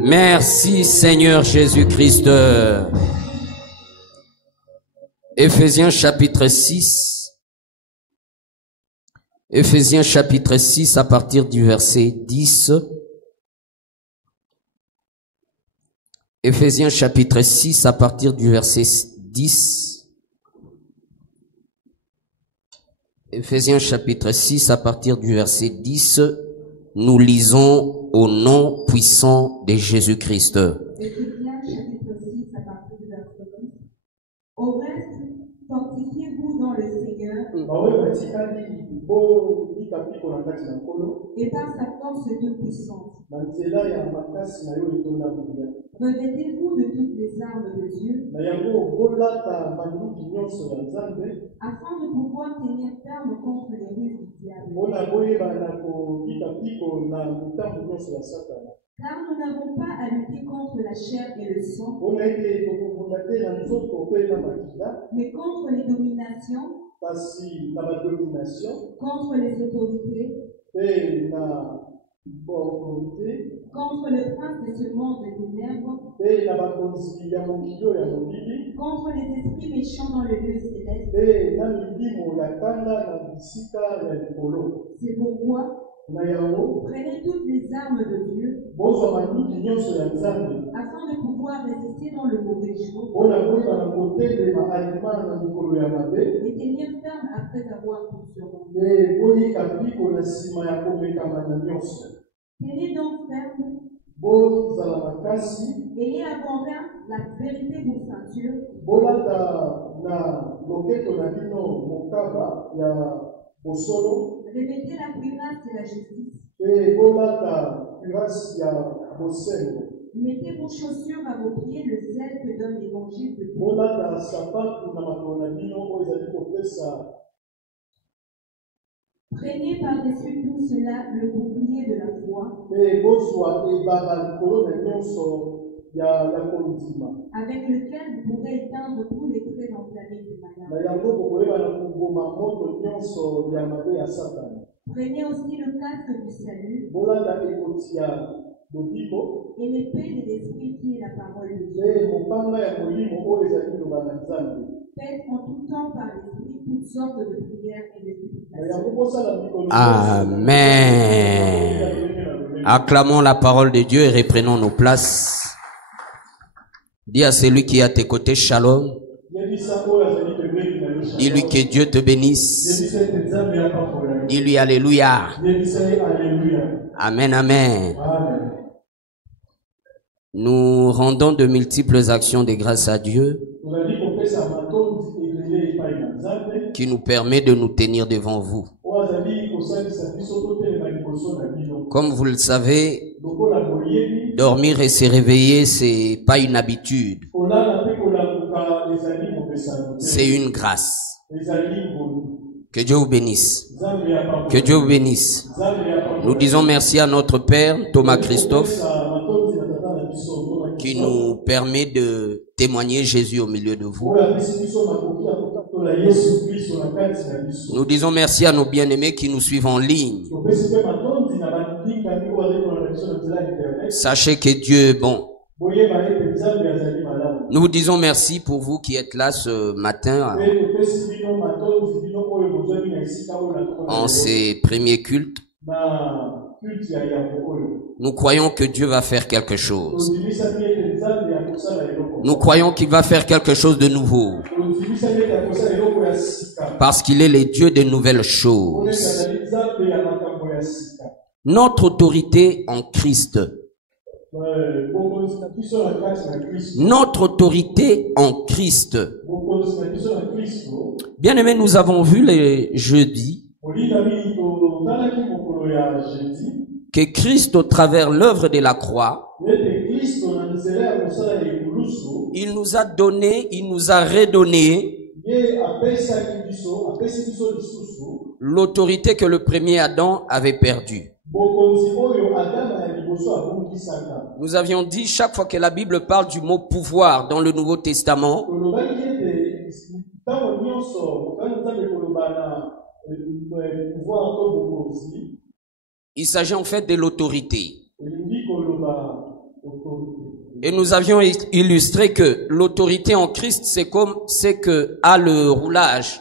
Merci Seigneur Jésus-Christ. Éphésiens chapitre 6. Éphésiens chapitre 6 à partir du verset 10. Éphésiens chapitre 6 à partir du verset 10. Éphésiens chapitre 6 à partir du verset 10. Nous lisons au nom puissant de Jésus-Christ. Éphésiens chapitre 6 à partir du verset 10. Au reste, fortifiez-vous dans le Seigneur et par sa force toute puissante. Revêtez-vous de toutes les armes de Dieu afin de pouvoir tenir ferme contre les ruses du diable. Car nous n'avons pas à lutter contre la chair et le sang, mais contre les dominations, contre les autorités, contre le prince de ce monde de ténèbres, contre les esprits méchants dans le lieu céleste. C'est pourquoi prenez toutes les armes de Dieu afin de pouvoir résister dans le mauvais jour et tenir ferme après avoir tout surmonté. Tenez donc ferme, ayez avant rien la vérité pour ceinture, revêtez la cuirasse de la justice, mettez pour chaussure à vos pieds le zèle que donne l'évangile de Dieu. Prenez par-dessus tout cela le bouclier de la foi, avec lequel vous pourrez éteindre tous les traits enflammés du malin. Prenez aussi le casque du salut et l'épée de l'esprit qui est la parole de Dieu. Faites en tout temps par l'esprit toutes sortes de prières et de supplications. Amen. Acclamons la parole de Dieu et reprenons nos places. Dis à celui qui est à tes côtés, shalom. Dis-lui que Dieu te bénisse. Dis-lui alléluia. Amen, amen. Nous rendons de multiples actions de grâce à Dieu qui nous permet de nous tenir devant vous. Comme vous le savez, dormir et se réveiller, c'est pas une habitude. C'est une grâce. Que Dieu vous bénisse. Que Dieu vous bénisse. Nous disons merci à notre Père, Thomas Christophe, qui nous permet de témoigner Jésus au milieu de vous. Nous disons merci à nos bien-aimés qui nous suivent en ligne. Sachez que Dieu est bon. Nous vous disons merci pour vous qui êtes là ce matin en ces premiers cultes. Nous croyons que Dieu va faire quelque chose. Nous croyons qu'il va faire quelque chose de nouveau. Parce qu'il est le Dieu de nouvelles choses. Notre autorité en Christ. Notre autorité en Christ. Bien aimé, nous avons vu les jeudis que Christ, au travers l'œuvre de la croix, il nous a donné, il nous a redonné l'autorité que le premier Adam avait perdue. Nous avions dit, chaque fois que la Bible parle du mot pouvoir dans le Nouveau Testament, il s'agit en fait de l'autorité. Et nous avions illustré que l'autorité en Christ, c'est que à le roulage.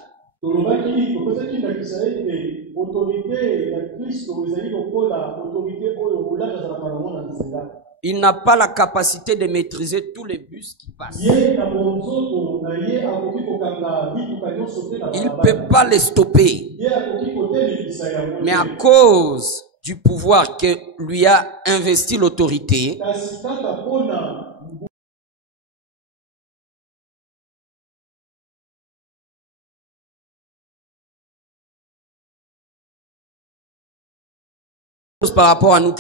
Il n'a pas la capacité de maîtriser tous les bus qui passent. Il ne peut pas les stopper. Mais à cause du pouvoir que lui a investi l'autorité, par rapport à nous.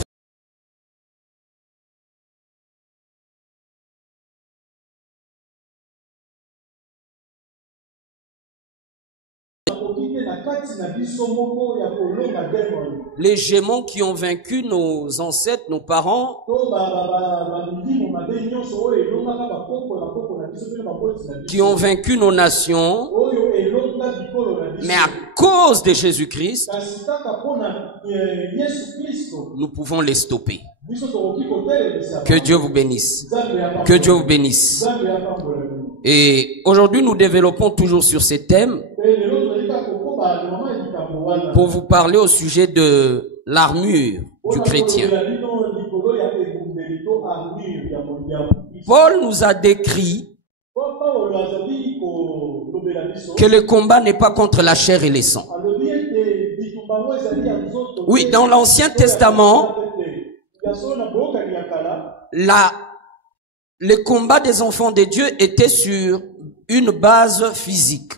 Les gémons qui ont vaincu nos ancêtres, nos parents, qui ont vaincu nos nations, mais à cause de Jésus-Christ, nous pouvons les stopper. Que Dieu vous bénisse. Que Dieu vous bénisse. Et aujourd'hui, nous développons toujours sur ces thèmes pour vous parler au sujet de l'armure du chrétien. Paul nous a décrit que le combat n'est pas contre la chair et les sangs. Oui, dans l'Ancien Testament, le combat des enfants de Dieu était sur une base physique.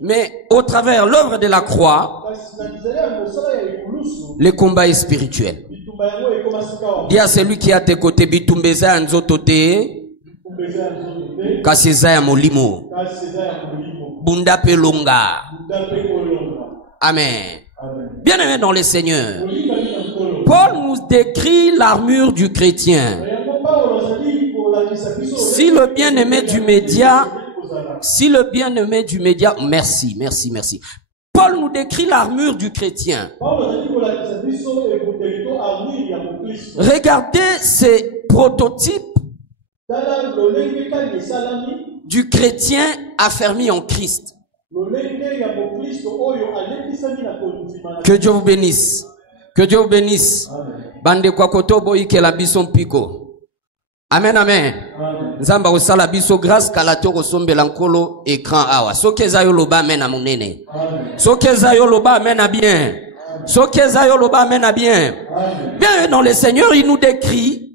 Mais au travers l'œuvre de la croix, le combat est spirituel. Dis à celui qui est à tes côtés, bitumbeza nzotote, kaseza ya molimo, bunda pelonga. Amen. Bien-aimés dans le Seigneur, Paul nous décrit l'armure du chrétien. Si le bien-aimé du média, merci. Paul nous décrit l'armure du chrétien. Regardez ces prototypes du chrétien affermi en Christ. Que Dieu vous bénisse. Que Dieu vous bénisse. Bande kwa kotobo ike la bison piko. Amen, amen. Nzamba osala biso grâce kalato kosombe lankolo écran awa. Sokeza yo loba amen amunene. Sokeza yo loba amen a bien. Sokeza yo loba amen a bien. Bien dans le Seigneur, il nous décrit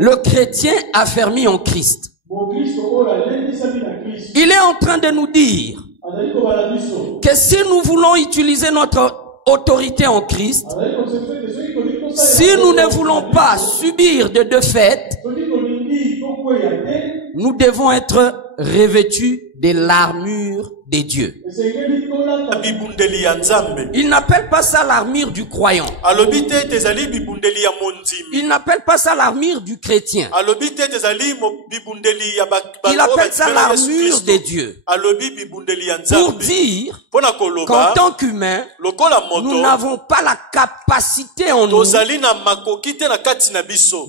le chrétien affermi en Christ. Il est en train de nous dire que si nous voulons utiliser notre autorité en Christ, si nous ne voulons pas subir de défaites, nous devons être revêtus de l'armure de Dieu. Il n'appelle pas ça l'armure du croyant. Il n'appelle pas ça l'armure du chrétien. Il appelle ça l'armure de Dieu. Pour dire qu'en tant qu'humains, nous n'avons pas la capacité en nous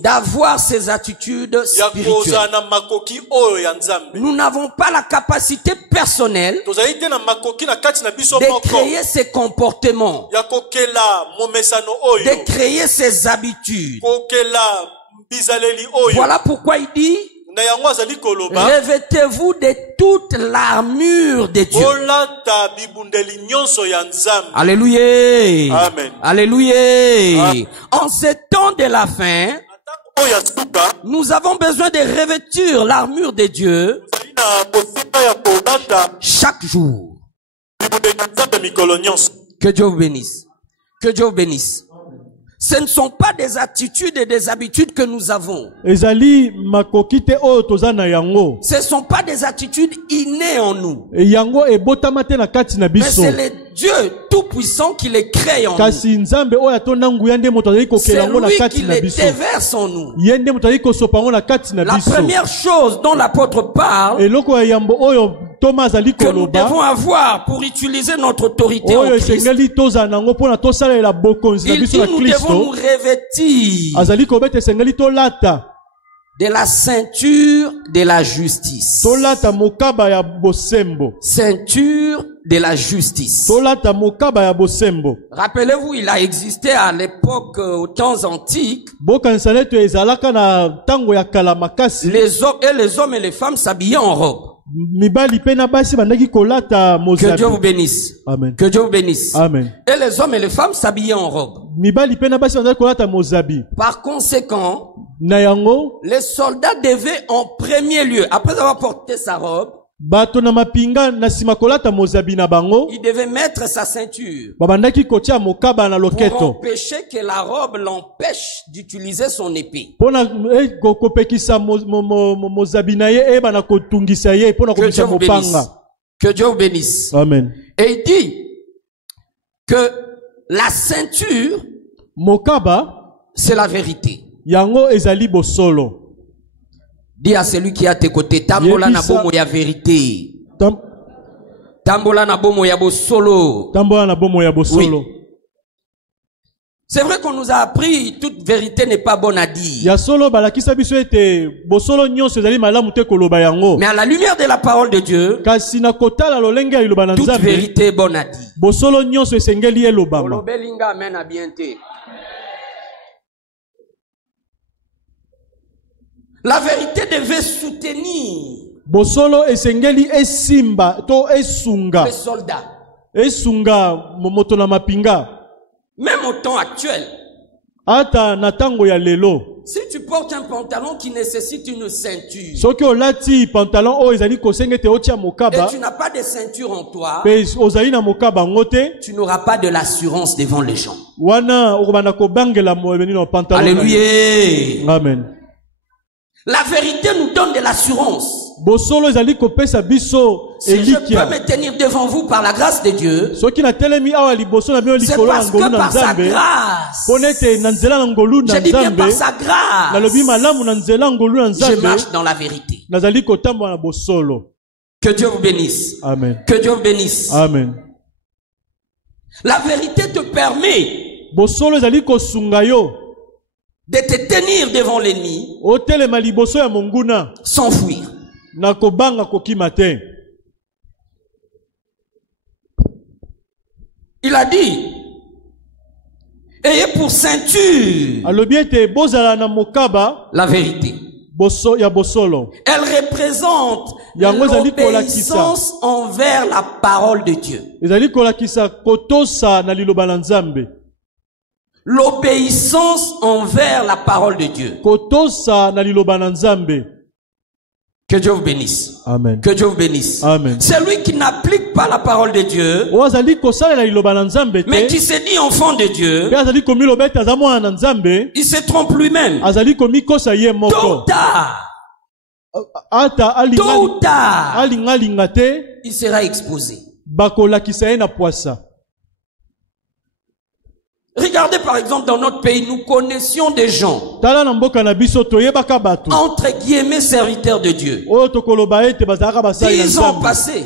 d'avoir ces attitudes spirituelles. Nous n'avons pas la capacité personnelle de créer ces comportements, de créer ces habitudes. Voilà pourquoi il dit: revêtez-vous de toute l'armure de Dieu. Alléluia. Amen. Alléluia. Amen. En ces temps de la fin, nous avons besoin de revêtir l'armure de Dieu chaque jour. Que Dieu vous bénisse. Que Dieu vous bénisse. Ce ne sont pas des attitudes et des habitudes que nous avons. Ce ne sont pas des attitudes innées en nous. Mais c'est le Dieu tout-puissant qui les crée en nous. C'est lui qui les déverse en nous. La première chose dont l'apôtre parle, que nous devons avoir pour utiliser notre autorité en Christ, et qui nous devons nous revêtir de la ceinture de la justice. Ceinture de la justice. Rappelez-vous, il a existé à l'époque, aux temps antiques, les hommes et les femmes s'habillaient en robe. Que Dieu vous bénisse. Amen. Que Dieu vous bénisse. Amen. Et les hommes et les femmes s'habillaient en robe. Par conséquent, les soldats devaient en premier lieu, après avoir porté sa robe, il devait mettre sa ceinture pour empêcher que la robe l'empêche d'utiliser son épée. Que Dieu vous bénisse. Que Dieu vous bénisse. Amen. Et il dit que la ceinture, c'est la vérité. Yango ezali bosolo. Dis à celui qui est à tes côtés, tambola na bomo ya vérité. Tambola na bomo ya bosolo. Tambola na bomo ya bosolo. Oui. C'est vrai qu'on nous a appris toute vérité n'est pas bonne à dire. Ya solo balakisa biso ete bosolo nyonso ezali malamu te koloba yango. Mais à la lumière de la parole de Dieu, kasi na kotala lolenge ya iloba na toute Nzambe, vérité est bonne à dire. bosolo nyonso esengeli elobama. Olobelinga amen à bienté. La vérité devait soutenir bosolo esengeli esimba to esunga. les soldats. Esunga moto na mapinga. Même au temps actuel, Ata na tango ya lelo. si tu portes un pantalon qui nécessite une ceinture, Soki olati pantalon o ezali kosenge te otia et mokaba, tu n'as pas de ceinture en toi, pe ozali na mokaba ngote, tu n'auras pas de l'assurance devant les gens. wana okobanda kobangela moebeni na pantalon. Alléluia. Amen. La vérité nous donne de l'assurance. Bosolo ezali kopesa biso Si je peux elikia. me tenir devant vous par la grâce de Dieu, Soki na telemi awa liboso na bino c'est likolo na parce ngolu que na par sa Nzambe, grâce, ponete na nzela na ngolu na je dis bien par Nzambe, sa grâce, nalobi malamu na nzela ngolu na je Nzambe, marche dans la vérité. nazali kotambola na bosolo. Que Dieu vous bénisse. Amen. Que Dieu vous bénisse. Amen. La vérité te permet Bosolo ezali kosunga yo, de te tenir devant l'ennemi otelema liboso ya monguna, sans fuir. na kobanga kokima te. Il a dit, ayez pour ceinture Alobi ete bozala na mokaba la vérité. boso ya bosolo. Elle représente Yango ezali l'obéissance envers la parole de Dieu. Ezali kolakisa kotosa na liloba na Nzambe. L'obéissance envers la parole de Dieu. Kotosa na liloba na Nzambe. Que Dieu vous bénisse. Amen. Que Dieu vous bénisse. Amen. Celui qui n'applique pas la parole de Dieu, Ozali kosala na liloba na Nzambe mais te. qui se dit enfant de Dieu, Pe azali komi lobete azamwa na Nzambe, il se trompe lui-même. azali komi kosa ye Tôt ou moko. tard, Ata tôt ou tard, alinga te, il sera exposé. bakolakisa ye na poisa. Regardez par exemple dans notre pays, nous connaissions des gens, Tala na mboka na biso toyebaka bato. entre guillemets serviteurs de Dieu. Oyo tokoloba ete bazalaka basali na 10 ans Nzambe. passés.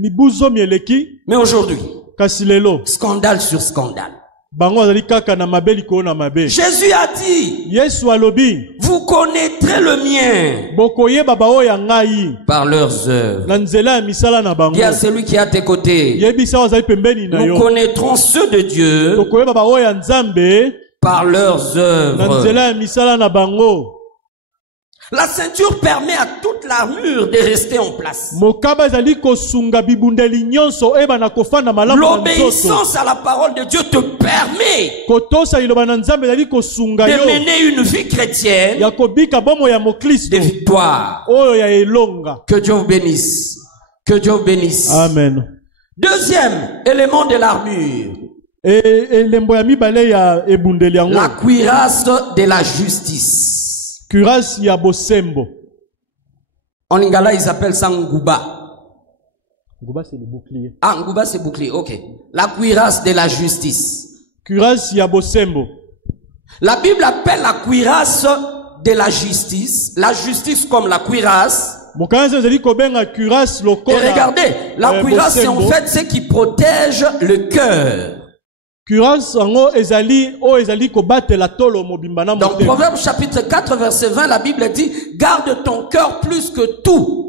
Mibuzo mieleki, Mais aujourd'hui, kasi lelo. scandale sur scandale. Bango azali kaka na mabe likolo na mabe. Jésus a dit, Yesu alobi, vous connaîtrez le mien bokoyeba bao ya ngai par leurs œuvres. na nzela ya misala na bango. Dis à celui qui est à tes côtés, Yebisa azali pembeni na nous yo. connaîtrons ceux de Dieu Bokoyeba bao ya Nzambe par leurs na œuvres. nzela ya misala na bango. La ceinture permet à toute l'armure de rester en place. Mokaba ezali kosunga bibundeli nyonso eba na kofanda malamu na nzoto. L'obéissance à la parole de Dieu te permet Kotosa liloba na Nzambe ezali kosunga de yo mener une vie chrétienne ya kobika bomo ya de mokristo victoire. oyo ya elonga. Que Dieu vous bénisse. Que Dieu vous bénisse. Amen. Deuxième élément de l'armure, Elembo ya mibale ya ebundeli yango. la cuirasse de la justice. Cuirasse ya bosembo. En lingala, ils appellent ça nguba. Nguba c'est le bouclier. Ah, nguba c'est bouclier, ok. La cuirasse de la justice. Cuirasse ya bosembo. La Bible appelle la cuirasse de la justice comme la cuirasse. Mokanza ezali kobenga cuirasse Et lokola. regardez, la cuirasse, c'est en bosembo. fait ce qui protège le cœur. Cuirasse yango ezali kobatela tolo mobimba na Dans motema. Proverbe chapitre 4 verset 20, la Bible dit, garde ton cœur plus que tout,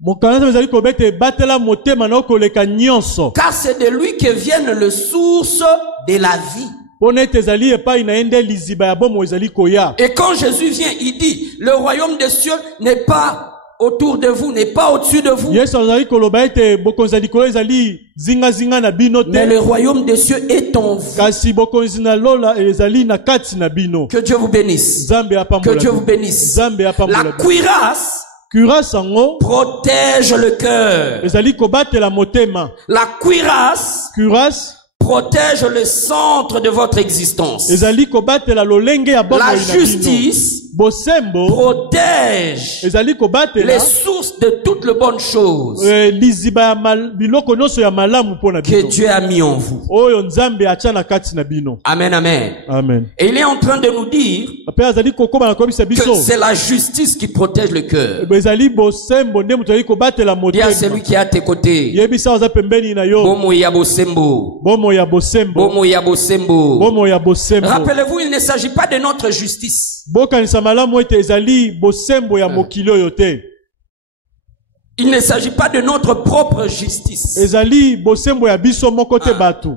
Mokanza ezali kobete batela motema na koleka nyonso. car c'est de lui que viennent les sources de la vie. Ponete ezali epai na ende liziba ya bomo ezali koya. Et quand Jésus vient, il dit, le royaume des cieux n'est pas autour de vous, n'est pas au-dessus de vous, Yesu azali koloba ete bokonzi likolo ezali zinga na bino mais te. le royaume des cieux est en vous. Kasi bokonzi na lola ezali na kati na bino. Que Dieu vous bénisse. Zambe Que apambola. Dieu vous bénisse. Zambe apambola. La cuirasse Cuirasse yango protège le cœur. ezali kobatela motema. La cuirasse Cuirasse protège le centre de votre existence. ezali kobatela lolenge ya bomo La na bino. justice Bosembo protège ezali kobatela les sources de toutes les bonnes choses liziba ya biloko nyonso ya malamu mpona que bino. Dieu a mis en vous. Oyo nzambe atya na kati na bino. Amen, amen. Amen. Et il est en train de nous dire Ape azali kokoma na kobisa que biso. c'est la justice qui protège le cœur. Ezali bosembo nde mutu ali kobatela Dis à motema. celui qui est à tes côtés, Yebisa oza pembeni na yo. Bomo ya bosembo. Bomo ya bosembo. Bomo ya bosembo. Bomo ya bosembo. Rappelez-vous, il ne s'agit pas de notre justice. Bokanisa malamu ete ezali bosembo ya mokili oyo te. Il ne s'agit pas de notre propre justice, Ezali bosembo ya biso moko te batu.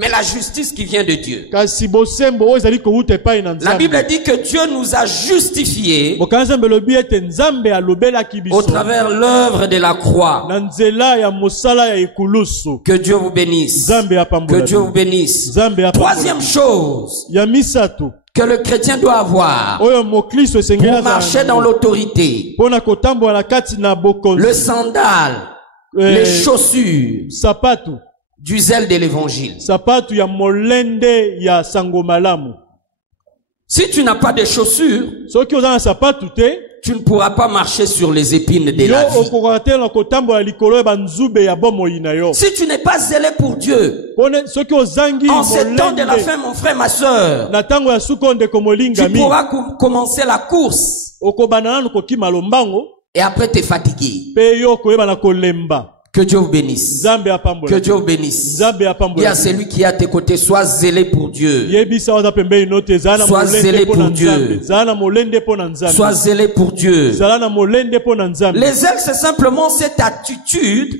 mais la justice qui vient de Dieu. Kasi bosembo oyo ezali kowuta epai na La nzambe. Bible dit que Dieu nous a justifiés Bokanisa mbelobi ete nzambe alobelaki au biso. travers l'œuvre de la croix. Na nzela ya mosala ya ekulusu. Que Dieu vous bénisse. Nzambe apambola. Que Dieu vous bénisse. Nzambe apambola. Troisième chose Ya misatu. que le chrétien doit avoir Oyo mokristo esengeli pour marcher dans l'autorité: pona kotambola na kati na bokonzi. le sandal, les chaussures Sapatu. du zèle de l'évangile. Sapatu ya molende ya sango malamu. Si tu n'as pas de chaussures, Soki oza na sapatu te, tu ne pourras pas marcher sur les épines de yo la vie. okoka te na kotambola likolo ya banzube ya bomoi na yo. Si tu n'es pas zélé pour Dieu, Pone soki ozangi en ces temps de la molende fin, mon frère, ma soeur, na tango ya suko ndeko tu molingami, pourras commencer la course okobana nanu kokima lombango et après t'es fatigué. pe yo koyeba na kolemba. Que Dieu vous bénisse. Nzambe Que apambola. Dieu vous bénisse. Nzambe Dis apambola. à celui qui est à tes côtés, sois zélé pour Dieu. Yebisa oza pembeni note zala na Sois zélé molende po na pour Dieu. nzambe. Zala na molende po na nzambe. Sois zélé pour Dieu. Zala na molende po na nzambe. Les ailes, c'est simplement cette attitude.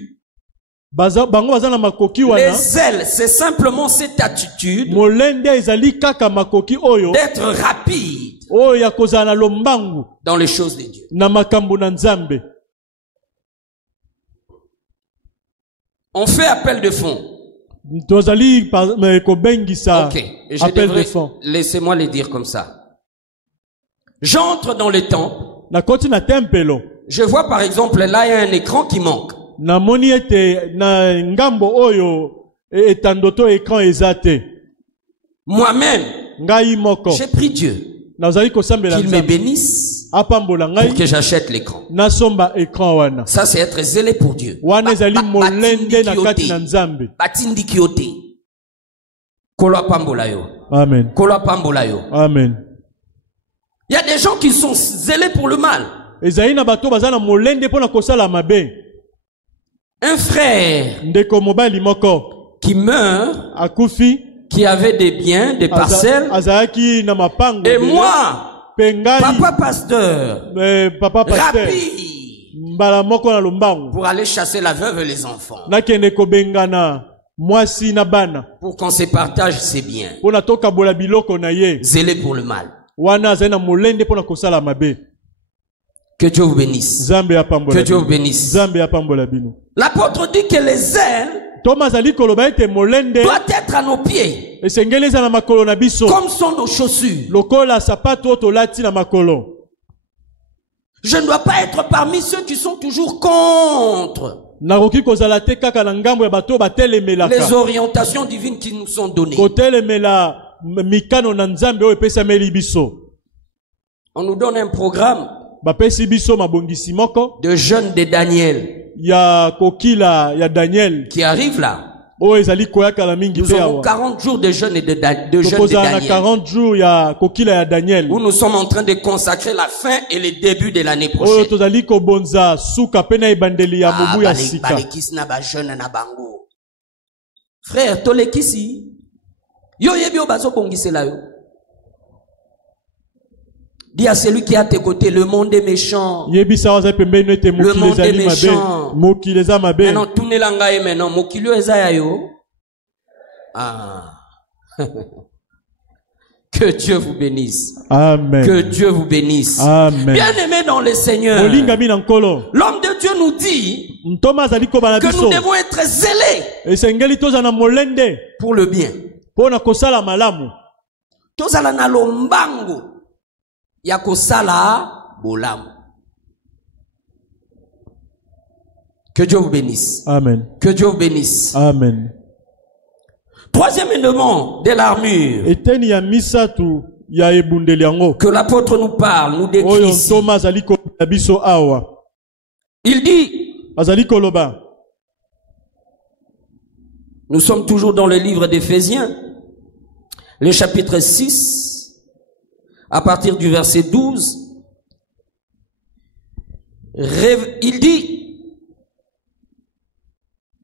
Bango baza na makoki wana. Les ailes, c'est simplement cette attitude Molende ezali kaka makoki oyo. d'être rapide Oyo ya kozala na lombangu dans les choses de Dieu. na makambo na nzambe. On fait appel de fonds. Tozali kobengisa Ok, je appel de devrais, fonds. laissez-moi le dire comme ça. J'entre dans le temple. Na koti na tempelo. Je vois par exemple, là il y a un écran qui manque. Na moni ete na ngambo oyo etandoto ekran ezate. Moi-même, Ngai moko. j'ai pris Dieu Nazali kosambela qu'il me nzambe. bénisse Apambola pour ngai que j'achète l'écran. nasomba ekran wana. Ça, c'est être zélé pour Dieu. Wana ezali molende na kati na Batindi nzambe. Batindi kiote. Kolo pambola yo. Amen. Kolo pambola yo. Amen. Il y a des gens qui sont zélés pour le mal. Ezali na bato baza na molende pona kosala mabe. Un frère Ndeko mobali moko qui meurt, akufi qui avait des biens, des parcelles, azalaki na mapango. et moi, pengai papa pasteur, papa pasteur rapide mbala moko na lombango pour aller chasser la veuve et les enfants, nakende kobengana mwasi na bana pour qu'on se partage ses biens. pona toka bola biloko na ye Zélé pour le mal. wana azali na molende pona kosala mabe. Que Dieu vous bénisse. Nzambe apambola Que Dieu vous bino. bénisse. Nzambe apambola bino. L'apôtre dit que les ailes Thomas azali koloba ete molende doivent être à nos pieds, esengeli eza na makolo na biso comme sont nos chaussures. lokola sapato tolati na makolo. Je ne dois pas être parmi ceux qui sont toujours contre Nakoki kozala te kaka na ngambo ya bato les batelemelaka orientations divines qui nous sont données. kotelemela mikano na nzambe oyo epesameli biso. On nous donne un programme Bapesi biso mabongisi moko de jeûne de Daniel ya kokila ya Daniel qui arrive là. Oh, ezali koyaka la mingi Nous te avons awa. 40 jours de jeûne et de jeûne de Tokozala na Daniel. 40 jours ya kokila ya Daniel. Où nous sommes en train de consacrer la fin et le début de l'année Oyo prochaine. tozali kobonza suka pe na ebandeli ya mobu ya sika. Balekisi na ba jeûne na bango. Frère, tolekisi. Yo yebi obazo bongisela yo. Dis à celui qui est à tes côtés, le monde est méchant. Yebisa waza pembeni ete Le mokili monde est ezali mabe. méchant. Mokili eza mabe. Maintenant, tournez l'angaye maintenant. Mokilio ezaya yo. Ah. Que Dieu vous bénisse. Amen. Que Dieu vous bénisse. Amen. Bien-aimés dans le Seigneur. Molingami na nkolo. L'homme de Dieu nous dit Ntoma azali kobana que biso. nous devons être zélés Esengeli toza na molende. pour le bien. Pona kosala malamu. Tozala na lombango ya kosala bolamu. Que Dieu vous bénisse. Amen. Que Dieu vous bénisse. Amen. Troisième élément de l'armure Eteni ya misatu ya ebundeli yango. que l'apôtre nous parle, nous décrit Oyo ici. Ntoma azali kobana biso awa. Il dit, Azali koloba. nous sommes toujours dans le livre d'Éphésiens, le chapitre 6, à partir du verset 12. Il dit,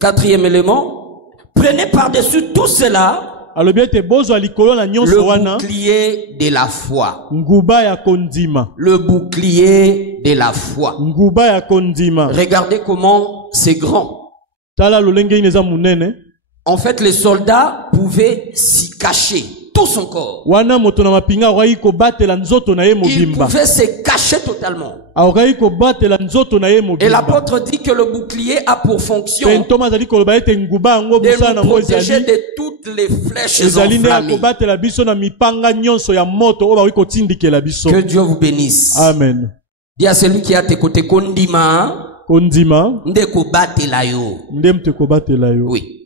quatrième élément, prenez par-dessus tout cela Alobi ete bozwa likolo na le nyonso wana. bouclier de la foi. Nguba ya kondima. Le bouclier de la foi. Nguba ya kondima. Regardez comment c'est grand. Tala lolenge ineza munene. En fait, les soldats pouvaient s'y cacher tout son corps. Wana moto na mapinga akoki kobatela nzoto na ye Il mobimba. pouvait se cacher totalement. Akoki kobatela nzoto na ye Et mobimba. l'apôtre dit que le bouclier a pour fonction Pe Ntoma azali koloba ete nguba yango de mosala nous nango protéger ezali. de toutes les flèches Ezali nde ya enflammées. kobatela biso na mipanga nyonso ya moto oyo bakoki kotindikela biso. Que Dieu vous bénisse. Amen. Dis à celui qui est à tes côtés, Kondima, Kondima. ndeko batela yo. Nde mte kobatela yo. Oui.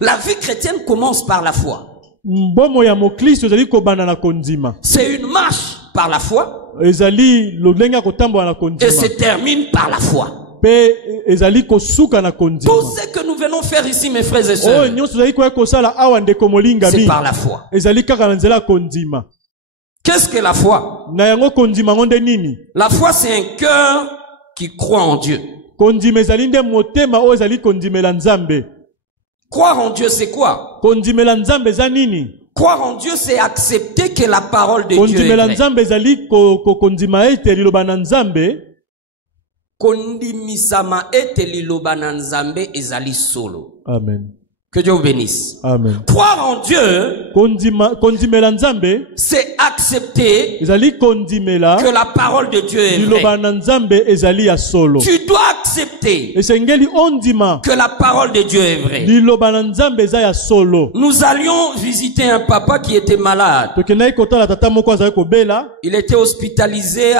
La vie chrétienne commence par la foi. Mbomo ya moklisto ezali kobanda na kondima. C'est une marche par la foi Ezali lolenge ya kotambola na et kondima. se termine par la foi. Pe ezali kosuka na kondima. Tout ce que nous venons faire ici, mes frères et Oyo sœurs, nyonso ezali koya kosala awa ndeko molingami. c'est par la foi. Ezali kaka na nzela ya kondima. Qu'est-ce que la foi? Na yango kondima ngo nde nini? La foi, c'est un cœur qui croit en Dieu. Kondima ezali nde motema oyo ezali kondimela Nzambe. Croire en Dieu, c'est quoi? Kondimela Nzambe eza nini? Croire en Dieu, c'est accepter que la parole de Dieu est Kondimela vraie. Nzambe ezali kondima ete liloba na Nzambe. Kondimisama ete liloba na Nzambe ezali solo. Amen. Que Dieu vous bénisse. Amen. Croire en Dieu, Kondimela Nzambe c'est accepter ezali kondimela que la parole de Dieu est liloba vraie. na Nzambe ezali ya solo. Tu dois accepter Esengeli ondima que la parole de Dieu est vraie. liloba na Nzambe eza ya solo. Nous allions visiter un papa qui était malade. Tokendaki kotala tata moko azali kobela. Il était hospitalisé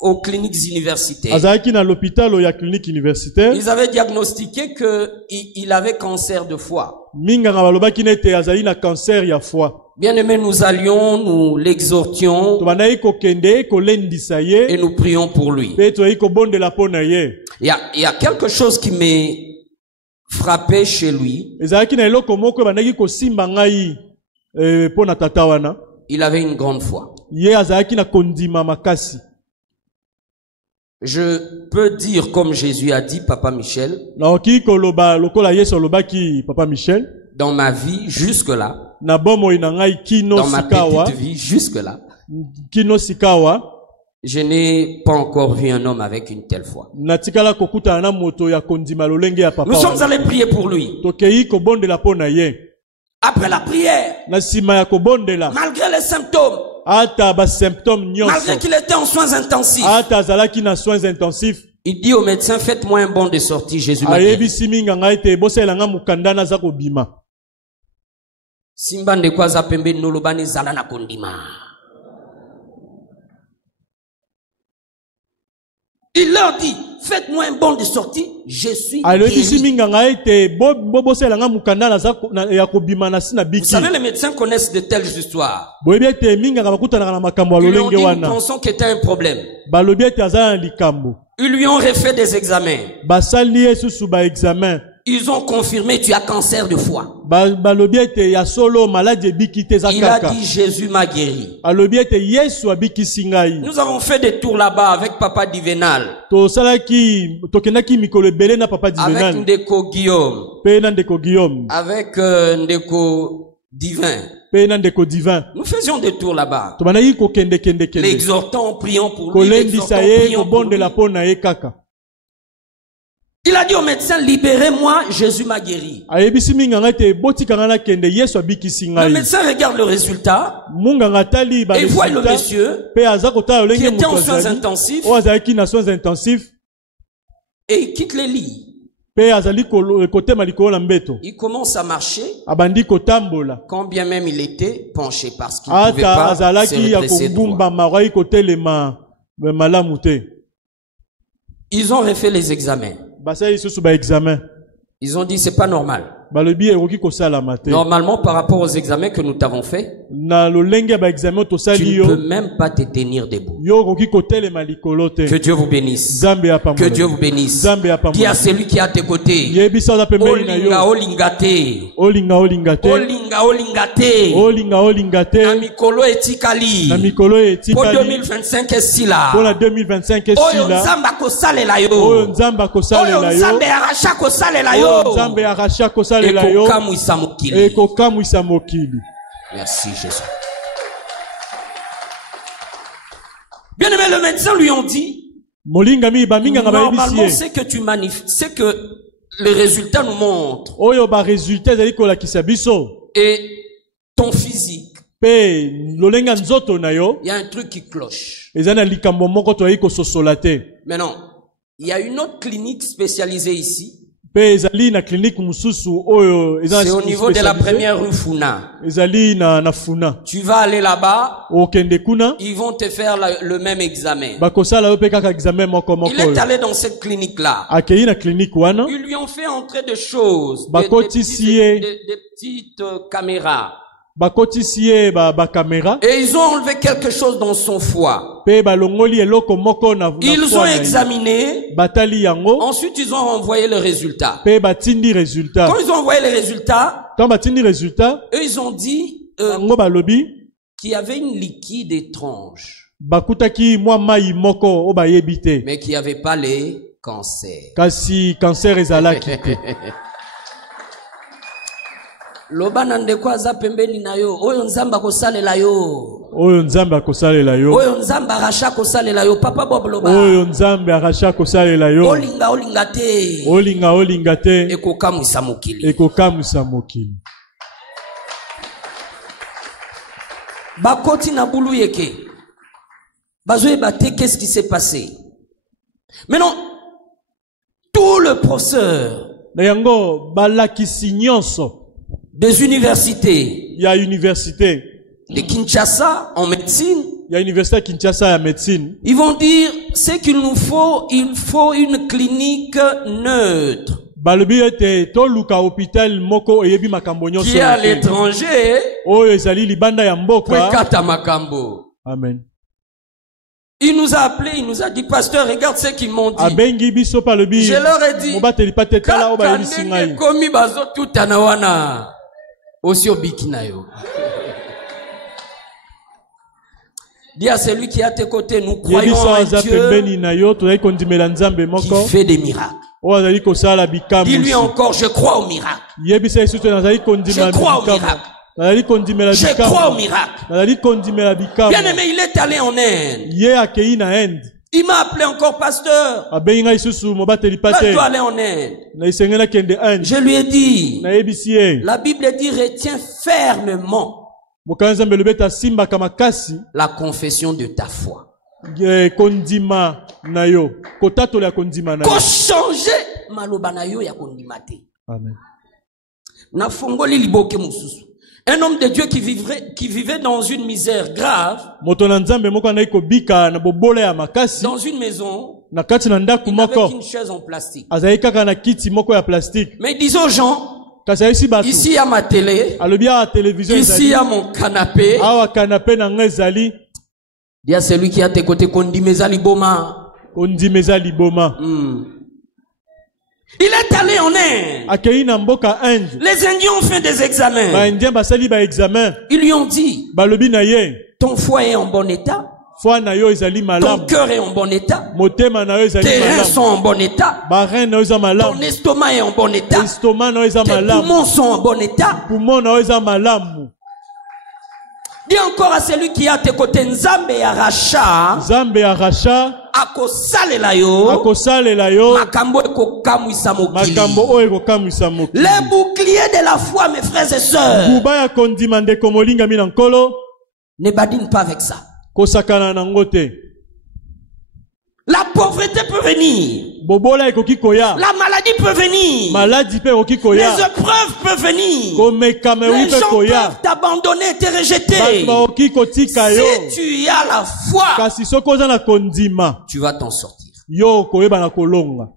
aux cliniques universitaires. Azalaki na l'hôpital ya clinique universitaire. Ils avaient diagnostiqué qu'il avait cancer de foie. Minganga balobaki nete azali na cancer ya foie. Bien aimé, nous allions, nous l'exhortions Tobandaki kokende kolendisa ye et nous prions pour lui. pe toyei kobondela po na ye. Il y a quelque chose qui m'est frappé chez lui. Ezalaki na eloko moko bandaki kosimba ngai po na tata wana. Il avait une grande foi. Ye azalaki na kondima makasi. Je peux dire comme Jésus a dit, Papa Michel, Naoki koloba lokola Yesu alobaki Papa Michel. dans ma vie jusque-là, Na bomoi na ngai kino dans ma sikawa. petite vie jusque-là, Kino sikawa. je n'ai pas encore vu un homme avec une telle foi. Natikala kokutana na moto ya kondima lolenge ya papa. Nous sommes allés prier pour lui. Tokei kobondela po na ye. Après la prière, Na sima ya kobondela. malgré les symptômes, Ata ba symptômes nyonso. malgré qu'il était en soins intensifs, Ata azalaki na soins intensifs. il dit au médecin, faites-moi un bon de sortie, Jésus m'a dit. Ayebisi minganga ete bosela nga mukanda naza kobima. Simba ndeko aza pembeni nolobani zala na kondima. Il leur dit, faites-moi un bon de sortie, je suis Ayebisi guéri. minganga ete bosela nga mukanda naza ya kobima na sina Vous biki. savez, les médecins connaissent de telles histoires. Boyebi ete minganga bakutana na makambo ya Ils lui ont lolenge dit, nous wana. pensons qu'il était un problème. Balobi ete azala na likambo. Ils lui ont refait des examens. Basali ye susu ba examen. Ils ont confirmé tu as cancer de foie. balobi ete ya solo maladie ebiki te eza Il a kaka. dit Jésus m'a guéri. Alobi ete Yesu abikisi ngai. Nous avons fait des tours là-bas avec Papa Divenal, Tokendaki mikolo ebele na papa avec Divenal Ndeko Guillaume, pe na ndeko Guillaume avec Ndeko Divin. pe na ndeko Divin. Nous faisions des tours là-bas. Tobandaki kokende kende kende. L'exhortant, priant pour lui. Kolendisa L'exhortant, ye priant pour lui. kobondela po na ye kaka. Il a dit au médecin, libérez-moi, Jésus m'a guéri. Ayebisi minganga ete botikanga na kende Yesu abikisi Le ngai. médecin regarde le résultat Munganga tali ba et voit le resultat monsieur pe aza kotala qui lolenge était en moto soins azali. intensifs O azalaki na soins intensifs et il quitte les lits. pe azali kotema likolo na mbeto. Il commence à marcher, Abandi kotambola. quand bien même il était penché parce qu'il ne pouvait Ata pas se azalaki ya redresser kobumba droit. maroi kotelema malamu te. Ils ont refait les examens. Basali susu ba examen. Ils ont dit c'est pas normal. Balobi ekoki kosalama te. Normalement, par rapport aux examens que nous t'avons fait, Na lolenge ba examen tosali tu ne peux yo. même pas te tenir debout. Yo koki kotelema likolo te. Que Dieu vous bénisse. Zambe ya Que pambola. Dieu vous bénisse. Zambe ya Dis à pambola. celui qui est à tes côtés. Yebisa za pembeni na yo. Olinga, olinga te. Olinga olinga te. Olinga, olinga te. Olinga olinga Na te. mikolo etikali. Na mikolo Pour etikali. 2025 esila. Pour la 2025 Oyo esila. nzamba kosalela Oyo yo. nzambe Oyo akosalela yo. nzambe aracha kosalela Oyo yo. nzambe aracha kosalela yo. Ekokamwisa mokili. Ekokamwisa mokili. Merci Jésus. Bien aimé, le médecin lui ont dit, Molingami baminganga normalement bayebisi ye. c'est que tu manifestes, c'est que les résultats nous montrent. Oyo ba résultat ezali kolakisa biso. Et ton physique, Pe lolenga nzoto na yo. il y a un truc qui cloche. Eza na likambo moko toyei kososola te. Mais non, il y a une autre clinique spécialisée ici. Pe ezali na clinique mususu oyo eza C'est au niveau de la première rue Funa. Ezali na Funa. Tu vas aller là-bas, Okende kuna ils vont te faire le même examen. bakosala yo pe kaka examen moko Il est moko. allé dans cette clinique-là. Akei na clinique wana. Ils lui ont fait entrer des choses, Bakotisi ye. des petites caméras. Bakotisi ye ba caméra. Et ils ont enlevé quelque chose dans son foie. Pe balongoli eloko moko na Ils foie ont na ye. examiné. Batali yango. Ensuite, ils ont envoyé le résultat. Pe batindi résultat. Quand ils ont envoyé les résultats, Quand batindi résultat, eux, ils ont dit yango balobi qu'il y avait une liquide étrange, bakutaki mwa mai moko o bayebi te. mais qu'il n'y avait pas les cancers. Kasi cancer ezalaki te. Loba na ndeko aza pembeni na yo, oyo nzamba kosalela yo. Oyo nzambe akosalela yo. Oyo nzamba aracha kosalela yo, papa Bob loba. Oyo nzambe aracha kosalela yo. Olinga olinga te. Olinga olinga te. Ekokamwisa mokili. Ekokamwisa mokili. Bakoti na bulu yeke. Bazoyeba te, qu'est-ce qui s'est passé? Maintenant, tout le professeur Na yango balakisi nyonso des universités ya université. de Kinshasa en médecine, Ya université Kinshasa ya médecine. ils vont dire ce qu'il nous faut, il faut une clinique neutre Balobi ete toluka hôpital moko eyebi makambo nyonso. qui est à l'étranger. Oyo ezali libanda ya mboka. Kwekata makambo. Amen. Il nous a appelé, il nous a dit, pasteur, regarde ce qu'ils m'ont dit. Abengi biso palobi. Je leur ai dit, Mobateli pate tala o bayebisi ndenge ngai. komi bazo tuta na wana aussi obiki na yo. Dis à celui qui est à tes côtés, nous croyons Yebisa en aza Dieu pembeni na yo toyei kondimela nzambe qui moko. fait des miracles. Oyo azali kosala bikambo. Dis-lui encore, je crois au miracle. Yebisa yesu te nazali kondimela Je crois au bikambo. miracle. Nazali kondimela Je bikambo. crois au miracle. Nazali kondimela bikambo. Bien aimé, il est allé en Inde. Ye akei na Inde. Il m'a appelé encore pasteur. Abengi ngai susu mobateli Là, je pate. dois aller en Inde. Na isengela kende Inde. Je lui ai dit, Nayebisi ye. la Bible dit, retiens fermement Mokanza nzambe lobeta simba kama kasi. la confession de ta foi. Kondima na yo. Kotatola kondima na yo. Ko changer maloba na yo ya kondima te. Amen. Na fongoli liboke mususu. Un homme de Dieu qui vivait dans une misère grave, Moto na nzambe moko anayi kobika na bobola ya makasi. dans une maison, Na kati na ndaku il n'avait moko. qu'une chaise en plastique. Azali kaka na kiti moko ya plastique. Mais il disait aux gens, Kasi ayisi batu. ici il y a ma télé, Alobi a télévision ici il y ezali. a mon canapé. Awa canapé na nga ezali. Dis à celui qui est à tes côtés, kondimeza liboma. Kondimeza liboma. Il est allé en Inde. Akei na mboka Inde. Les Indiens ont fait des examens. Ba Indien basali ba examen. Ils lui ont dit, Balobi na ye. ton foie est en bon état. Foi na yo ezali Ton malamu. cœur est en bon état. Motema na yo ezali Tes reins malamu. sont en bon état. Ba rein na yo eza Ton malamu. estomac est en bon état. Estomac na yo eza Tes malamu. poumons sont en bon état. Poumon na yo eza malamu. Dis encore à celui qui est à tes côtés, Nzambe aracha, Nzambe aracha akosalela yo, akosalela yo makambo ekokamwisa mokili. makambo oyo ekokamwisa mokili. Les boucliers de la foi, mes frères et sœurs, Buba ya kondima ndeko molingami na nkolo ne badine pas avec ça. kosakana nango te. La pauvreté peut venir. Bobola ekoki koya. La maladie peut venir. Maladie pe ekoki Les koya. épreuves peuvent venir. Komekame Les pe gens koya. peuvent t'abandonner, te Bato rejeter. baoki kotika yo. Si tu as la foi, Kasi soko oza na kondima tu vas t'en sortir. yo koyeba na kolonga.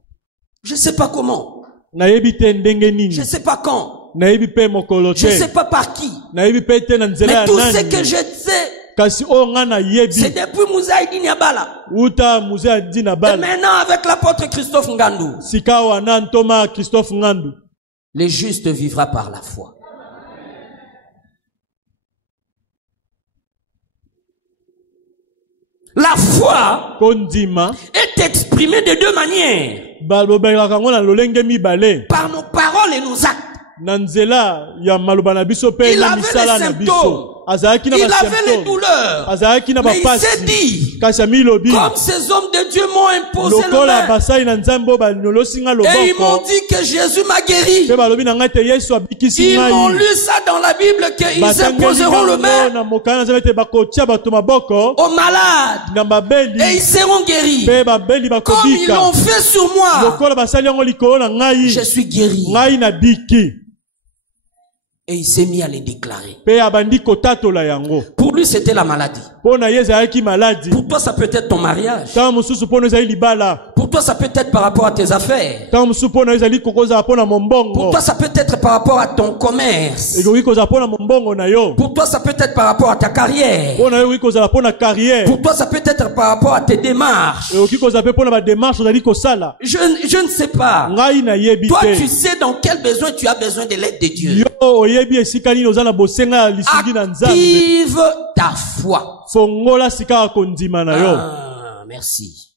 Je ne sais pas comment. Nayebi te ndenge Je nini. ne sais pas quand. Nayebi pe mokolo Je ne sais te. pas par qui. Nayebi pe te na nzela Mais ya tout ce que nani. je sais, Kasi o nga na c'est yebi. depuis Mouzaïdi Niabala. Uta muze adi na Et bala. maintenant avec l'apôtre Christophe Ngandou. Sika wana ntoma Christophe Ngandu. Le juste vivra par la foi. La foi Kondima. est exprimée de deux manières. Balobelaka ngo na lolenge mibale. Par nos paroles et nos actes. Na nzela ya maloba na biso pe Il na avait misala les na biso. symptômes. Azalaki na Il ba avait les symptômes. douleurs. Azalaki na ba Mais il s'est pasi. dit, Kasi amilobi. comme ces hommes de Dieu m'ont imposé le Lokola main, basai na nzambo ba nyolosi nga et ils m'ont loboko. dit que Jésus m'a guéri. Pe balobi na ngai te Yesu abikisi Ils m'ont ngai. lu ça dans la Bible qu'ils Batangeli imposeront le yango main na mokana nzambe te bakotia bato maboko. aux malades Na et babeli. ils seront guéris. Pe babeli Comme ils bakobika. l'ont fait sur moi, Lokola basali yango likolo na ngai. je suis guéri. Ngai na biki. Et il s'est mis à les déclarer. Pe abandi kotatola yango. Pour lui, c'était la maladie. Pona ye ezalaki maladi. Pour toi, ça peut être ton mariage. Tant mosusu pona ezali libala. Pour toi, ça peut être par rapport à tes affaires. Tant mosusu pona ezali kokoza pona Pour mombongo. toi, ça peut être par rapport à ton commerce. Ekoki kozala pona mombongo na yo. Pour toi, ça peut être par rapport à ta carrière. Pona yo kozala pona carrière. Pour toi, ça peut être par rapport à tes démarches. Ekoki kozala pe pona ba démarche ozali kosala. Je ne sais pas. Ngai na yebi Toi, te. tu sais dans quel besoin tu as besoin de l'aide de Dieu. Yo oyebi esika nini oza na bosenga ya lisungi na nzambe. Active ta foi. Fongola sika ya kondima na yo. Ah, merci.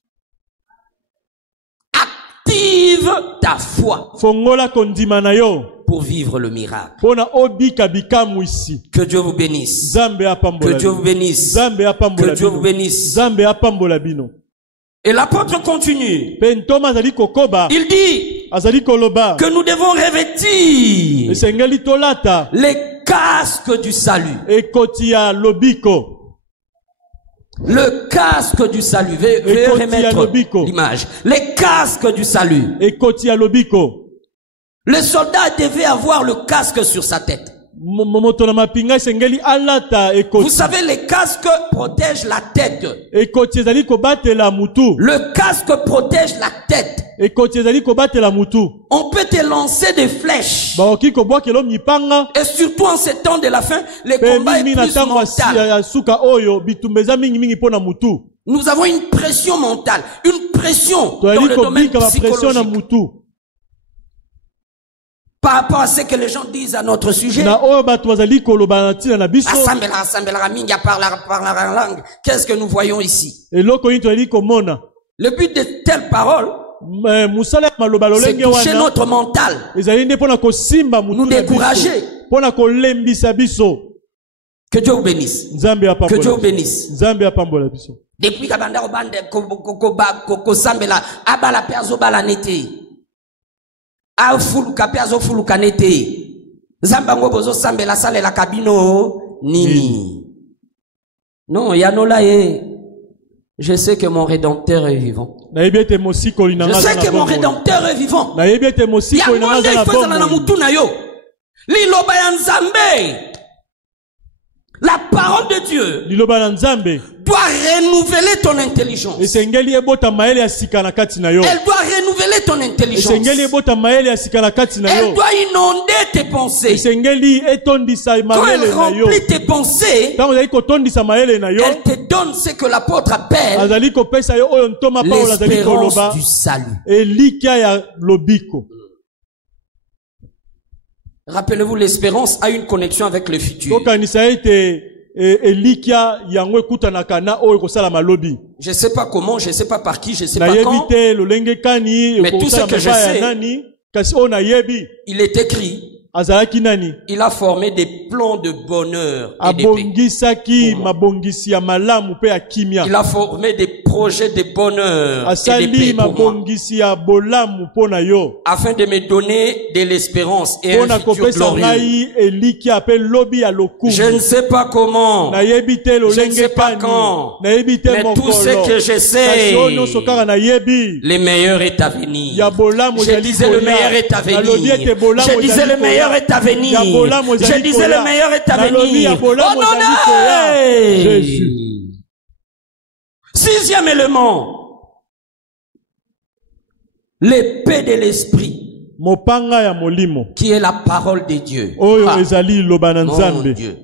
Active ta foi Fongola kondima na yo. pour vivre le miracle. Pona obika bikamwisi. Que Dieu vous bénisse. Zambe apambola. Que Dieu vous bénisse. Zambe apambola. Que Dieu vous bénisse. Zambe apambola bino. Et l'apôtre continue. Pentoma azali kokoba. Il dit Azali koloba. que nous devons revêtir Esengeli tolata. les casques du salut. Ekoti ya lobiko. Le casque du salut. Veuillez Ekoti remettre ya lobiko. l'image. Les casques du salut. Ekoti ya lobiko. Le soldat devait avoir le casque sur sa tête. Moto na mapinga esengeli alata ekoti. Vous savez, les casques protègent la tête. Ekoti ezali kobatela mutu. Le casque protège la tête. Ekoti ezali kobatela mutu. On peut te lancer des flèches. Baoki kobwakelo mipanga. Et surtout en ces temps de la fin, les Pe combats est mingi na plus tango mental. ya suka oyo bitumbeza mingi mingi pona mutu. Nous avons une pression mentale, une pression dans Toali le domaine kobika ba pression na psychologique. mutu. Par rapport à ce que les gens disent à notre sujet. Na oyo bato bazali koloba na tina na biso. Assemblera mingi parler en langue. Qu'est-ce que nous voyons ici? Eloko nini toali komona. Le but de telles paroles, Musala ya maloba c'est lolenge toucher wana. notre mental, Ezali nde pona kosimba mutu nous na biso. décourager. Pona kolembisa biso. Que Dieu vous bénisse. Nzambe Que Dieu apambola. vous bénisse. Nzambe apambola biso. Depuis kabanda obande ko sambela abala pe azobala nete. Afuluka pe azofuluka nete. Nzamba ngo bozo sambela salela kabino nini. Non, yanola ye. Je sais que mon rédempteur est vivant. Je sais que mon rédempteur est vivant. Yamonde ifezana na mutu na yo. Liloba ya Nzambe. La parole de Dieu doit renouveler ton intelligence. Elle doit renouveler inonder ton intelligence. esengeli ebota mayele ya sika na kati na Elle yo. doit inonder tes pensées. Esengeli etondisa Quand mayele elle na yo. remplit tes pensées, Tango ezali kotondisa mayele na yo, elle te donne ce que l'apôtre appelle azali kopesa yo oyo ntoma Paulo azali l'espérance koloba du salut. elikia ya lobiko. Rappelez-vous, l'espérance a une connexion avec le futur. Tokanisa ete elikia yango ekutanaka na oyo kosala malobi. Je ne sais pas comment, je ne sais pas par qui, je ne sais Na pas yebi quand. te lolenge kani Mais tout ce que je sais, nani kasi o na yebi il est écrit, azalaki nani il a formé des plans de bonheur et de paix. abongisaki mabongisi ya malamu pe ya kimia. Il a formé des projets de bonheur et de Asali paix pour moi, mabongisi ya bolamu pona yo. afin de me donner de l'espérance et un Pona futur kopesa glorieux. ngai elikia pe lobi ya lokumu. Je ne sais pas comment, Na yebi te je ne lolenge sais pas kani. quand, Na yebi te mais tout ce mokolo. que je Kasi sais, oyo nyonso kaka na yebi. le meilleur est à venir. Ya bolamu Je ezali disais le koya. meilleur est à Nalobi ete venir. bolamu Je disais ezali le koya. meilleur est à venir. Ya bolamu ezali Je disais koya. le meilleur est à Nalobi ya venir. bolamu Oh non, ezali koya. non! Jésus. Sixième élément. L'épée de l'esprit, Mopanga ya molimo. qui est la parole de Dieu. Oyo Ah, ezali loba na mon Nzambe. Dieu.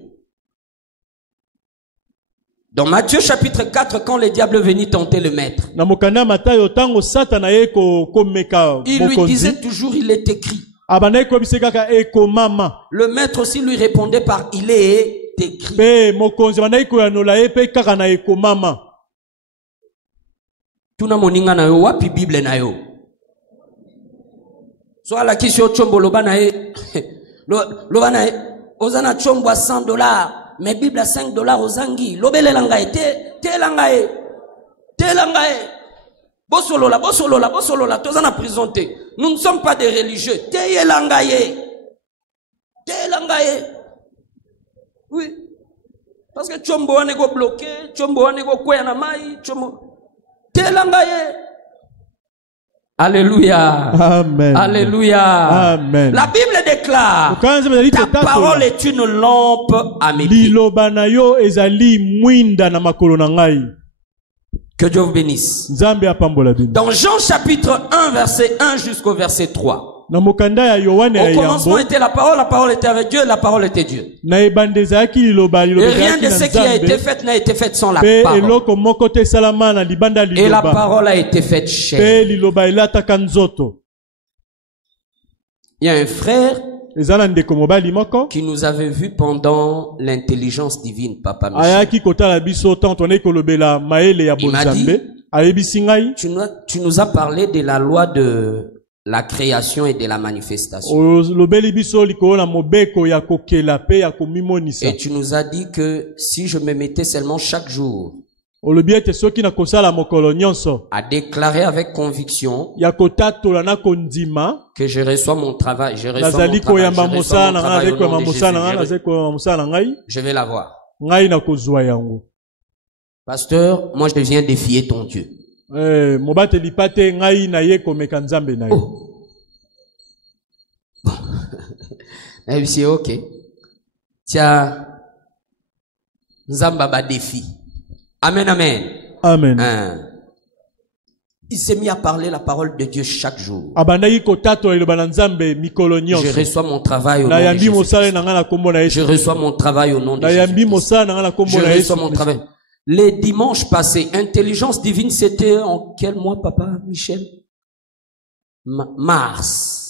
Dans Matthieu chapitre 4, quand le diable venait tenter le maître, Na mokanda Matayo tango Satana ye komeka il lui mokonzi. disait toujours, il est écrit. Abana ko bisekaka ekomama. Le maître aussi lui répondait par, il est écrit. Pe mokonzi bandai ko yanola ye pe kaka na ekomama. Tuna moninga na yo, wapi Bible na yo? So ala kisho chombo loba na ye, loba na ye, ozana chombo à $100, mais Bible à $5 ozangi, lobele langaye, te langaye, bosolola, tozana prison te. Nous ne sommes pas des religieux, te langaye. Oui. Parce que chombo wane go bloqué, chombo wane go kwea na mai, chombo, te langaye. Alléluia. Amen. Alléluia. Amen. La Bible déclare, ta parole est une lampe à mes pieds. Liloba na yo ezali mwinda na makolo na ngai. Que Dieu vous bénisse. Nzambe apambola bino. Dans Jean chapitre 1, verset 1 jusqu'au verset 3. Na mokanda ya Yohane ya Au commencement Yambo. était la parole était avec Dieu, la parole était Dieu. Na ebandeza yaki liloba Et rien yaki de na ce qui a été Nzambe. fait n'a été fait sans la Pe parole. eloko moko te salama na libanda Et la liloba. parole a été faite chair. Pe liloba elataka nzoto. Il y a un frère Ezala ndeko mobali moko. qui nous avait vu pendant l'intelligence divine, Papa Michel. Ayaki kotala biso tant on est kolobela maele ya Il m'a bonzambe. Ayebisi ngai. Tu nous as parlé de la loi de la création et de la manifestation. Lobeli biso likolo na mobeko ya kokela pe ya komimonisa. Et tu nous as dit que si je me mettais seulement chaque jour Olobi ete soki na kosala mokolo nyonso à déclarer avec conviction ya kotatola na kondima que je reçois mon travail, je reçois mon nazali travail, koyamba je reçois mosala mon na travail ngai au koyamba nom de mosala na ngai Jésus. nazali koyamba mosala na ngai Je vais l'avoir. ngai na kozwa yango. Pasteur, moi je viens défier ton Dieu. Mobateli pate ngai na ye komeka Nzambe na ye. Oh. Et puis c'est ok. Tiens, Nzamba ba défi. Amen, amen. Amen. Hein. Il s'est mis à parler la parole de Dieu chaque jour. Abandaki kotato eloba na Nzambe mikolo Je nyonso. reçois mon travail au nom Na de yambi Jésus. mosala na nga na kombo na Je Yesu. reçois mon travail au nom de Na yambi Jésus. mosala na nga na kombo Je na Yesu. reçois mon travail. Les dimanches passés, intelligence divine, c'était en quel mois, Papa Michel? Mars.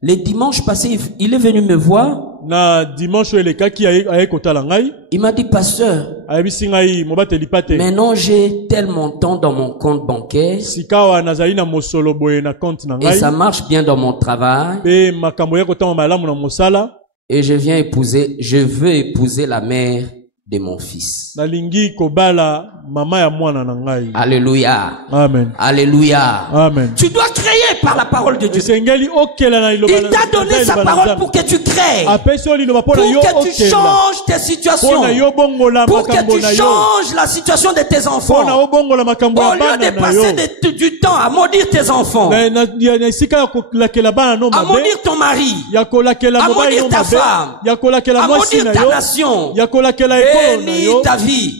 Les dimanches passés, il est venu me voir. Na dimanche elekaki aye kotala ngai. Il m'a dit, pasteur, Ayebisi ngai mobateli pate. maintenant j'ai tel montant dans mon compte bancaire Sikawa nazali na mosolo boye na compte na et ngai. ça marche bien dans mon travail Pe makambo ya kotama malamu na mosala. et je veux épouser la mère de mon fils. Nalingi kobala mama ya mwana na ngai. Alléluia. Amen. Alléluia. Amen. Tu dois créer par la parole de Dieu. Esengeli okela na liloba. Il t'a donné sa parole pour que tu crées. Apeso liloba Pour pona yo que tu okela. changes tes situations. Pona yo bongola Pour que makambo tu na yo. changes la situation de tes enfants. Pona obongola makambo Au ya lieu bana de na yo. passer du temps à maudire tes enfants, Na esika ya kolakela bana no à mabe. maudire ton mari, Ya kolakela maudire mobali no ta mabe. femme, Ya kolakela à mwasi maudire na ta yo. nation, Ya kolakela ekolo na bénis yo. ta vie.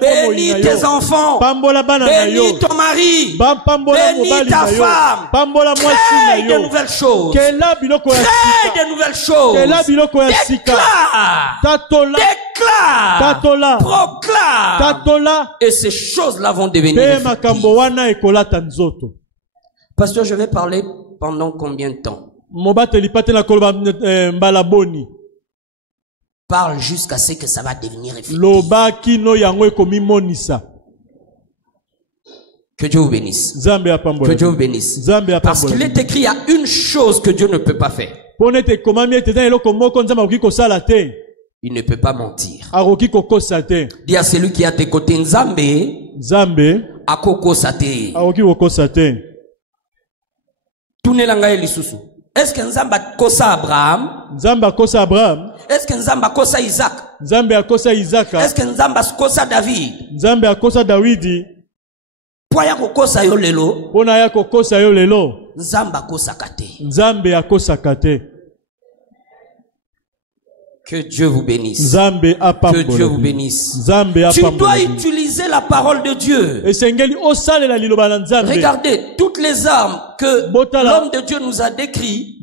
Bénis tes enfants. Bénis ton mari. Bénis ta femme. Crée de nouvelles choses. Crée de nouvelles choses. Déclare. Proclame. Et ces choses-là vont devenir effectives. Pasteur, je vais parler pendant combien de temps? Parle jusqu'à ce que ça va devenir effectif. Que Dieu vous bénisse. Que Dieu vous bénisse. Parce qu'il est écrit, il y a une chose que Dieu ne peut pas faire. Il ne peut pas mentir. Dis à celui qui est à tes côtés, Nzambe, akoko sate. Est-ce que Nzamba kosa Abraham? Est-ce que Nzamba kosa Isaac? Est-ce que Nzamba kosa David? Poya kokosa yo lelo. Nzamba kosa kate. Que Dieu vous bénisse. Que Dieu vous bénisse. Tu dois utiliser la parole de Dieu. Regardez, toutes les armes que l'homme de Dieu nous a décrites,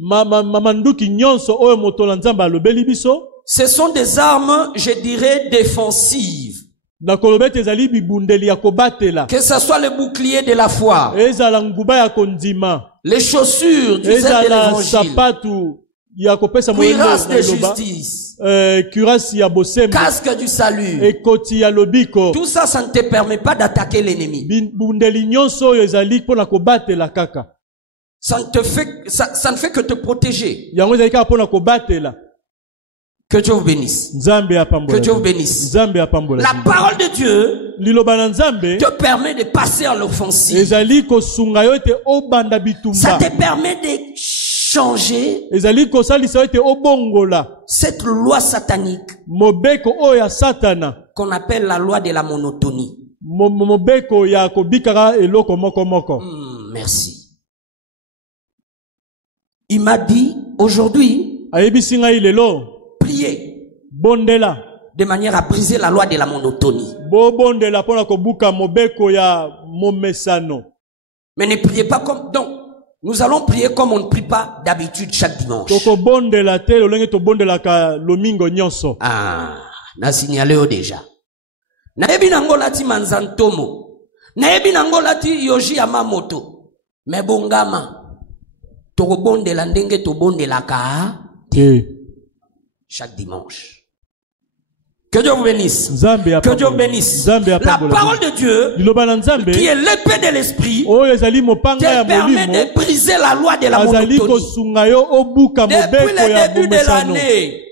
ce sont des armes, je dirais, défensives. Que ce soit le bouclier de la foi, les chaussures du zèle de l'évangile, cuirasse de justice, casque du salut. Tout ça, ça ne te permet pas d'attaquer l'ennemi. Ça ne fait que te protéger. Que Dieu vous bénisse. Que Dieu vous bénisse. La parole de Dieu te permet de passer à l'offensive. Ça te permet de changer cette loi satanique qu'on appelle la loi de la monotonie. Merci. Il m'a dit aujourd'hui, priez de manière à briser la loi de la monotonie. Mais ne priez pas comme... Donc, nous allons prier comme on ne prie pas d'habitude chaque dimanche. Ah, na signalé déjà. Naebi nangolati manzantomo. Naebi nangolati yoji yamamoto. Mais bongama. Toko bonde la ndenge to bonde la ka. Chaque dimanche. Que Dieu vous bénisse. Que Dieu vous bénisse. La parole de Dieu, qui est l'épée de l'esprit, te permet de briser la loi de la monotonie. Depuis le début de l'année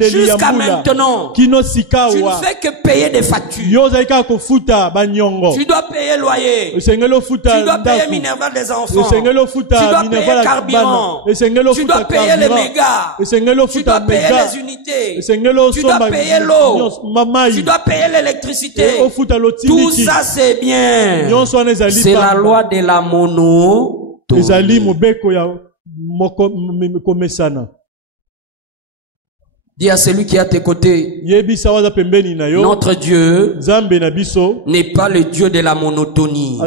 jusqu'à maintenant, tu ne fais que payer des factures. Tu dois payer loyer. Tu dois payer minerval des enfants. Tu dois payer carburant. Tu dois payer les mégas. Tu dois payer les unités. Tu dois payer l'eau. Tu dois payer l'électricité. Tout ça c'est bien. C'est la loi de la monotonie. Dis à celui qui est à tes côtés, notre Dieu n'est pas le Dieu de la monotonie.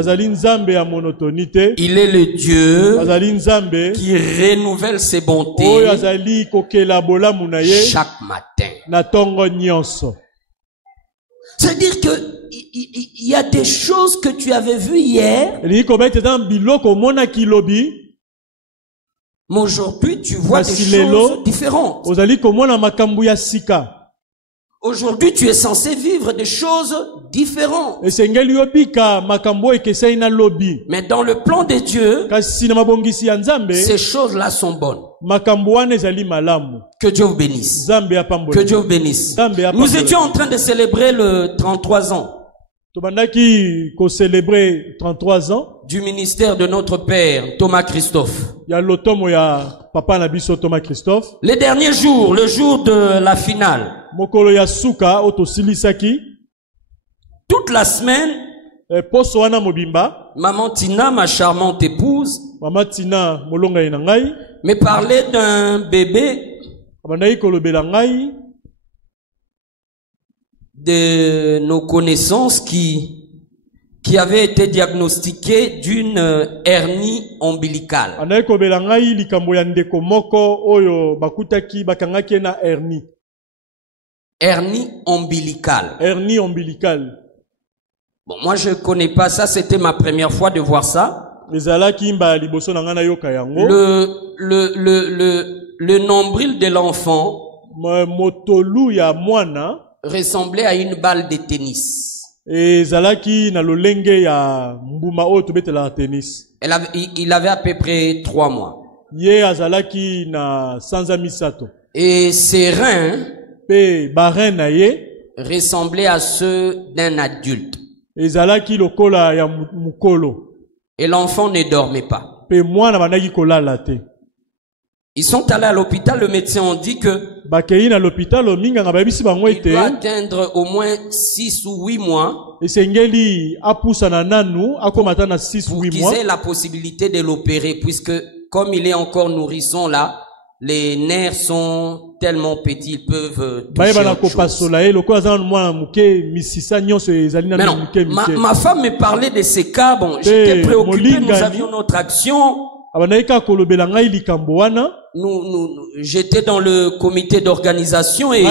Il est le Dieu qui renouvelle ses bontés chaque matin. C'est-à-dire que il y a des choses que tu avais vues hier, mais aujourd'hui, tu vois des choses différentes. Aujourd'hui, tu es censé vivre des choses différentes. Mais dans le plan de Dieu, ces choses-là sont bonnes. Que Dieu vous bénisse. Que Dieu vous bénisse. Nous étions en train de célébrer le 33 ans. Du ministère de notre père, Thomas Christophe. Les derniers jours, le jour de la finale. Toute la semaine, Maman Tina, ma charmante épouse, me parlait d'un bébé de nos connaissances qui avait été diagnostiqué d'une hernie ombilicale. Hernie ombilicale. Hernie ombilicale. Bon, moi je connais pas ça, c'était ma première fois de voir ça. Le nombril de l'enfant ressemblait à une balle de tennis. Il avait à peu près 3 mois. Et ses reins ressemblaient à ceux d'un adulte. Et l'enfant ne dormait pas. Ils sont allés à l'hôpital, le médecin ont dit que il doit atteindre au moins 6 ou 8 mois pour qu'ils aient la possibilité de l'opérer, puisque comme il est encore nourrisson là, les nerfs sont tellement petits, ils peuvent toucher autre chose. Mais non, ma femme me parlait de ces cas, bon, j'étais préoccupé, nous avions notre action. J'étais dans le comité d'organisation et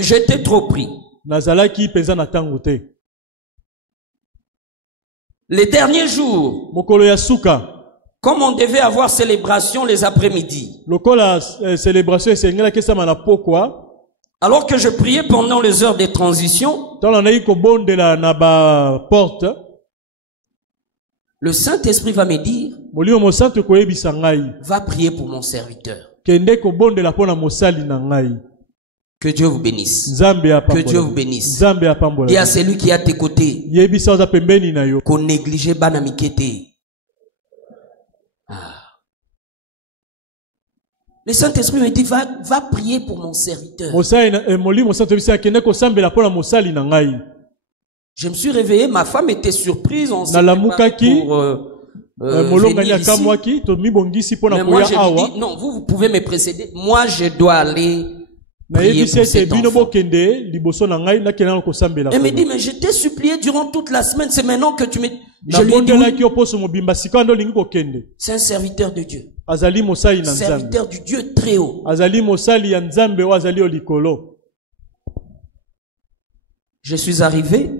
j'étais trop pris. Les derniers jours, comme on devait avoir célébration les après-midi, alors que je priais pendant les heures de transition, le Saint-Esprit va me dire, va prier pour mon serviteur. Que Dieu vous bénisse. Que Dieu vous bénisse. Dis à celui qui est à tes côtés qu'on négligeait Banamikete. Le Saint-Esprit me dit, va prier pour mon serviteur. Je me suis réveillé, ma femme était surprise, on s'est préparé pour venir ici. Mais moi je lui dis, non, vous pouvez me précéder. Moi je dois aller prier pour cet enfant. Elle me dit, mais je t'ai supplié durant toute la semaine, c'est maintenant que tu me... Je lui ai dit, c'est un serviteur de Dieu. Serviteur du Dieu très haut. Je suis arrivé.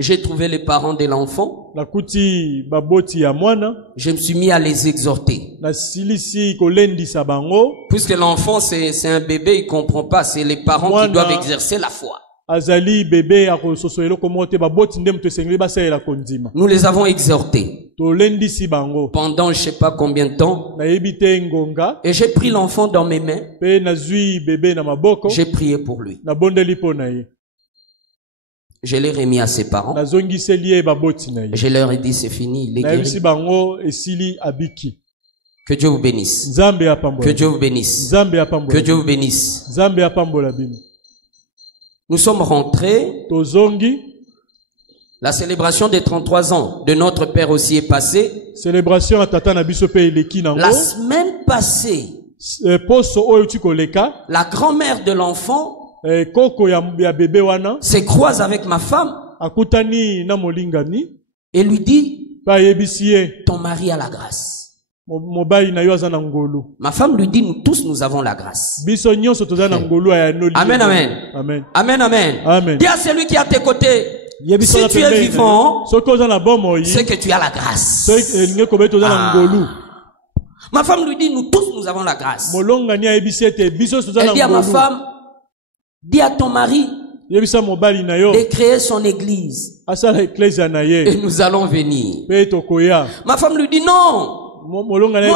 J'ai trouvé les parents de l'enfant. Je me suis mis à les exhorter. Puisque l'enfant c'est un bébé, il comprend pas. C'est les parents qui doivent exercer la foi. Nous les avons exhortés pendant je sais pas combien de temps. Et j'ai pris l'enfant dans mes mains. J'ai prié pour lui. Je l'ai remis à ses parents. Je leur ai dit c'est fini, il est guéri. Que Dieu vous bénisse. Que Dieu vous bénisse. Que Dieu vous bénisse. Nous sommes rentrés. La célébration des 33 ans de notre père aussi est passée. La semaine passée, la grand-mère de l'enfant se croise avec ma femme et lui dit, ton mari a la grâce. Ma femme lui dit, nous tous nous avons la grâce. Amen, amen. Amen, amen. Dis à celui qui est à tes côtés, si tu es vivant, c'est que tu as la grâce. Ma femme lui dit, nous tous nous avons la grâce. Elle dit à ma femme, dis à ton mari de créer son église. Et nous allons venir. Ma femme lui dit non. Mon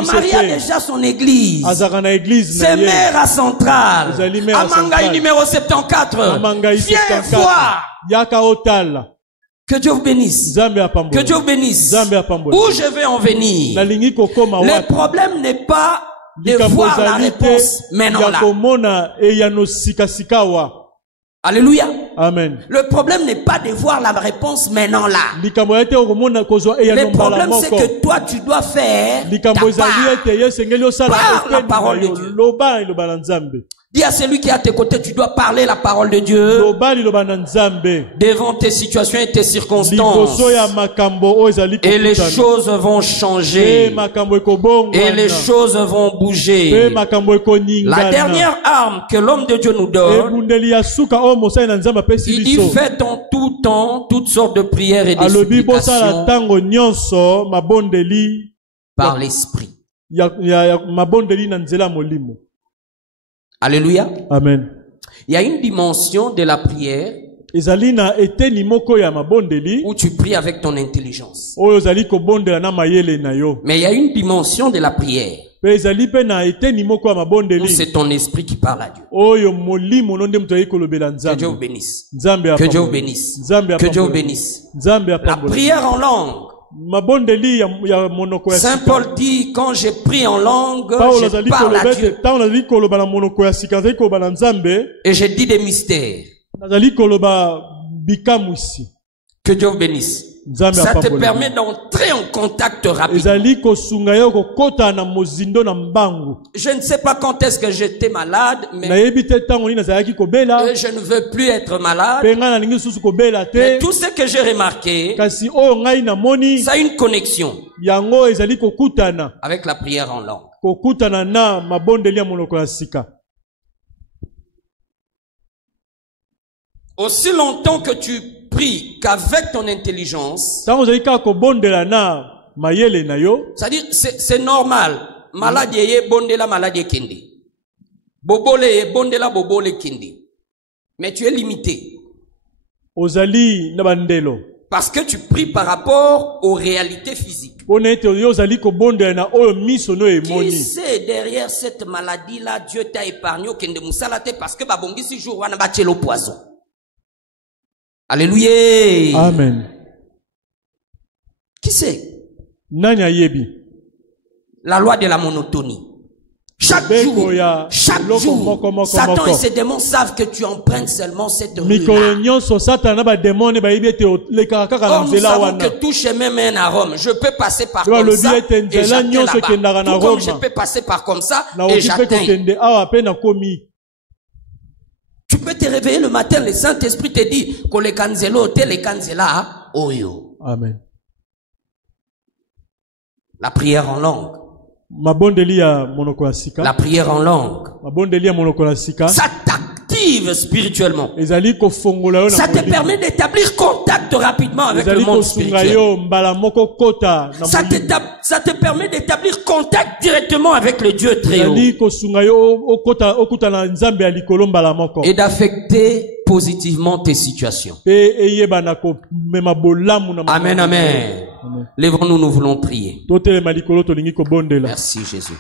mari a déjà son église. C'est mère à Centrale. À Mangaï numéro 74. Viens voir. Que Dieu vous bénisse. Que Dieu vous bénisse. Où je vais en venir. Le problème n'est pas de voir la réponse maintenant là. Alléluia. Amen. Le problème n'est pas de voir la réponse maintenant là. Le problème c'est que toi tu dois faire ta part. Par la parole de Dieu. Dis à celui qui est à tes côtés, tu dois parler la parole de Dieu devant tes situations et tes circonstances. Et les choses vont changer. Et les choses vont bouger. La dernière arme que l'homme de Dieu nous donne, il dit, faites en tout temps toutes sortes de prières et de supplications par l'esprit. Alléluia. Amen. Il y a une dimension de la prière où tu pries avec ton intelligence. Mais il y a une dimension de la prière où c'est ton esprit qui parle à Dieu. Que Dieu vous bénisse. Que Dieu vous bénisse. Que Dieu vous bénisse. La prière en langue. Saint Paul dit, quand je prie en langue, je parle à Dieu. Et je dis des mystères. Que Dieu vous bénisse. Ça te permet d'entrer en contact rapide. Je ne sais pas quand est-ce que j'étais malade, mais je ne veux plus être malade. Mais tout ce que j'ai remarqué, ça a une connexion avec la prière en langue. Aussi longtemps que tu prie qu'avec ton intelligence, c'est-à-dire c'est normal. Malade yeye bonde la maladie kende. Bobole ye bonde la bobole kende. Mais tu es limité. Parce que tu pries par rapport aux réalités physiques. Qui sait derrière cette maladie-là, Dieu t'a épargné au kende musalate parce que babongi si jour wana bachelo poison. Alléluia. Amen. Qui c'est? La loi de la monotonie. Chaque jour, Satan et ses démons savent que tu empruntes seulement cette rue-là. Or, nous savons que tout chemin mène à Rome. Je peux passer par comme ça et j'atteins là-bas. Tout comme je peux passer par comme ça et j'atteins. Tu peux te réveiller le matin, le Saint-Esprit te dit que le canzelo, te le canzela, oyo. Amen. La prière en langue. La prière en langue. Ça t'active spirituellement. Ça te permet d'établir contact rapidement avec le monde spirituel. Ça te permet d'établir contact directement avec le Dieu très haut. Et d'affecter positivement tes situations. Amen, amen. Lèvons-nous, nous voulons prier. Merci Jésus.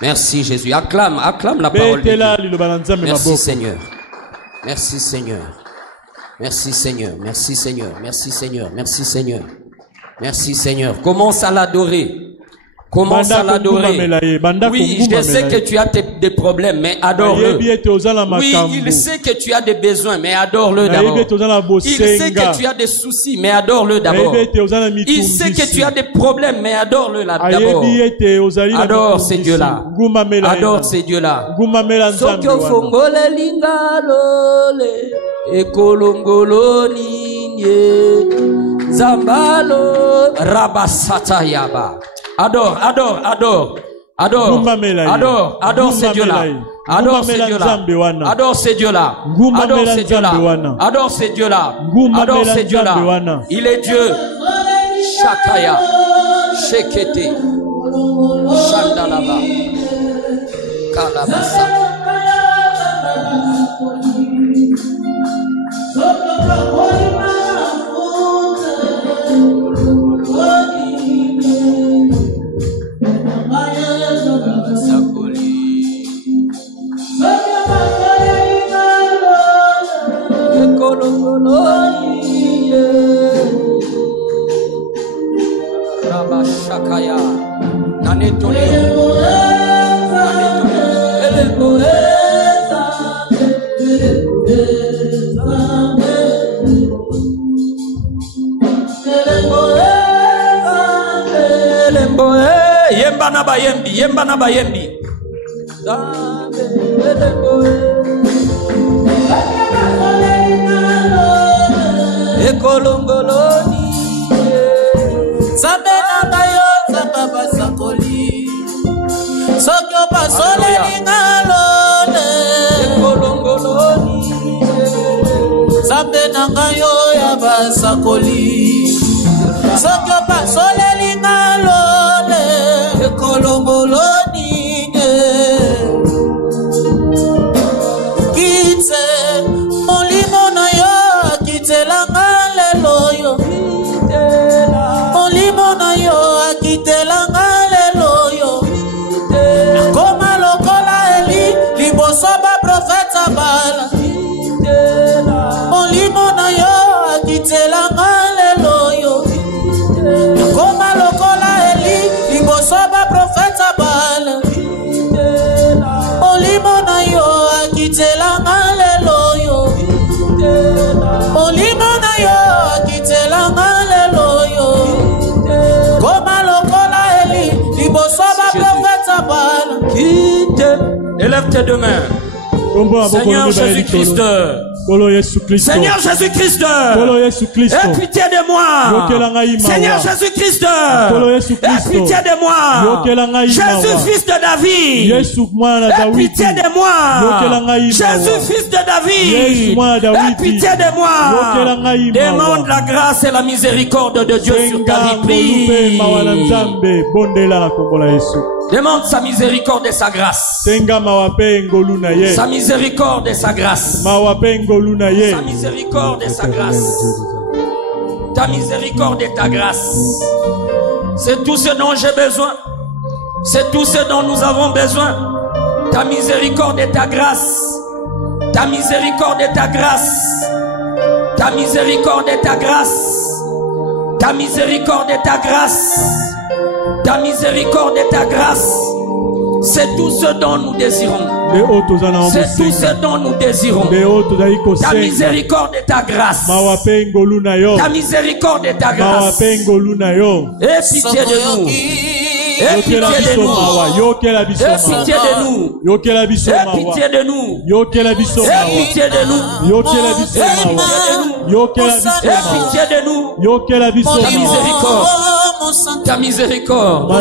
Merci Jésus. Acclame la parole de Dieu. Merci Seigneur. Merci Seigneur. Merci Seigneur. Merci Seigneur. Merci Seigneur. Merci Seigneur. Merci Seigneur. Commence à l'adorer. Commence à l'adorer. Oui, je sais que tu as des problèmes, mais adore-le. Oui, il sait que tu as des besoins, mais adore-le d'abord. Il sait que tu as des soucis, mais adore-le d'abord. Il sait que tu as des problèmes, mais adore-le d'abord. Adore ces dieux-là. Adore ces dieux-là. Sokyo fongole lingalole, ekolongolo ninye, zambalo rabasata yaba. Adore, adore, adore, adore, adore, adore ces dieux-là. Adore ces dieux-là. Adore ces dieux-là. Adore ces dieux-là. Adore ces dieux-là. Adore ces dieux-là. Il est Dieu. Shakaya. Shekete. Shandalaba. Kalabasa. Rabashakaya Nanetoleo Yemba na bayembi Ekolongoloni Sabena yo sababa sakoli Sokyo pasole lingalole Ekolongoloni Sabena yo yabasakoli Sokyo pasole lingalole Ekolongoloni Kitse molimo na yo kitela ngaleloyo molimo na yo akitela ngaleloyo nakoma lokola eli liboso ba profeta bala molimo na yo akitela ngaleloyo nakoma lokola eli liboso ba profeta bala molimo na yo akitela ngaleloyo molimo na yo akitela ngaleloyo koma lokola eli liboso ba profeta bala quitte. Élève tes deux mains. Seigneur Jésus-Christ. Seigneur Jésus-Christ, aie pitié de moi. Seigneur Jésus-Christ, aie pitié de moi. Jésus, fils de David, aie pitié de moi. Jésus, fils de David, aie pitié de moi. Demande la grâce et la miséricorde de Dieu sur ta vie. Prie. Demande sa miséricorde et sa grâce. Sa miséricorde et sa grâce. Ta miséricorde et sa grâce. Ta miséricorde et ta grâce. C'est tout ce dont j'ai besoin. C'est tout ce dont nous avons besoin. Ta miséricorde et ta grâce. Ta miséricorde et ta grâce. Ta miséricorde et ta grâce. Ta miséricorde et ta grâce. Ta miséricorde et ta grâce. C'est tout ce dont nous désirons. C'est tout ce dont nous désirons. Ta miséricorde et ta grâce. Ta miséricorde et ta grâce. Aie pitié de nous. Aie pitié de nous. Aie pitié de nous. Aie pitié de nous. Aie pitié de nous. Aie pitié de nous. Ta miséricorde. Ta miséricorde.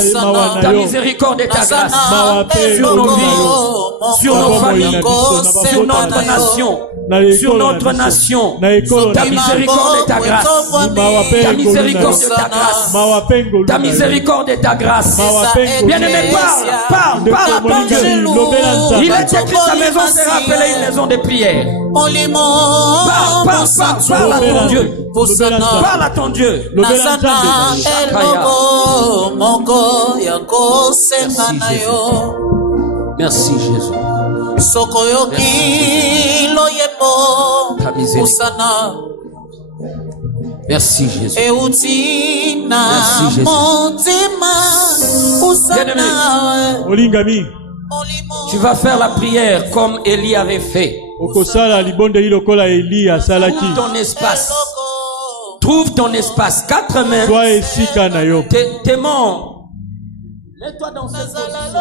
Ta miséricorde et ta grâce. Sur nos vies. Sur nos familles. Sur notre nation. Sur notre nation. Ta miséricorde et ta grâce. Ta miséricorde et ta grâce. Ta miséricorde et ta grâce. Bien-aimé, parle à ton Dieu. Il est écrit que sa maison sera appelée une maison de prière. Parle à ton Dieu. Parle à ton Dieu. Merci Jésus. Ta miséricorde. Merci Jésus. Merci Jésus. Tu vas faire la prière comme Élie avait fait. Trouve ton espace. Trouve ton espace. 4 mains. Tes mains. Mets-toi dans cette position.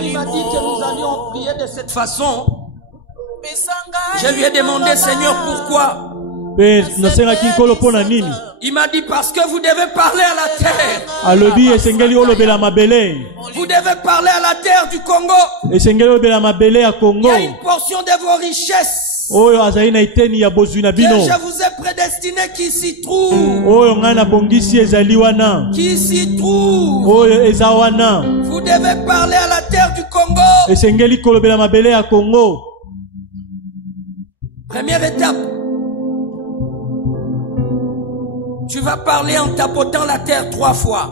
Il m'a dit que nous allions prier de cette façon. Je lui ai demandé, Seigneur, pourquoi? Il m'a dit, parce que vous devez parler à la terre. Vous devez parler à la terre du Congo. Il y a une portion de vos richesses que je vous ai prédestiné qui s'y trouve. Qui s'y trouve. Vous devez parler à la terre du Congo. Première étape. Tu vas parler en tapotant la terre 3 fois.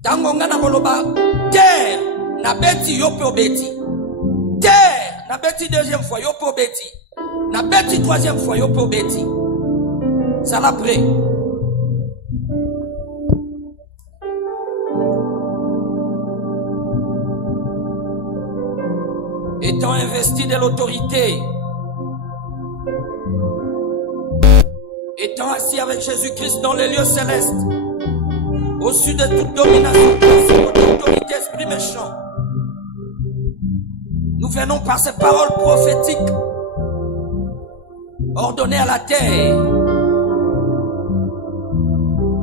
Tango ngana koloba terre na beti yope obeti. Terre na beti deuxième fois yope obeti. Na beti troisième fois yope obeti. Ça l'après. étant investi de l'autorité, étant assis avec Jésus-Christ dans les lieux célestes, au-dessus de toute domination, principe, autorité, esprit méchant, nous venons par ces paroles prophétiques ordonner à la terre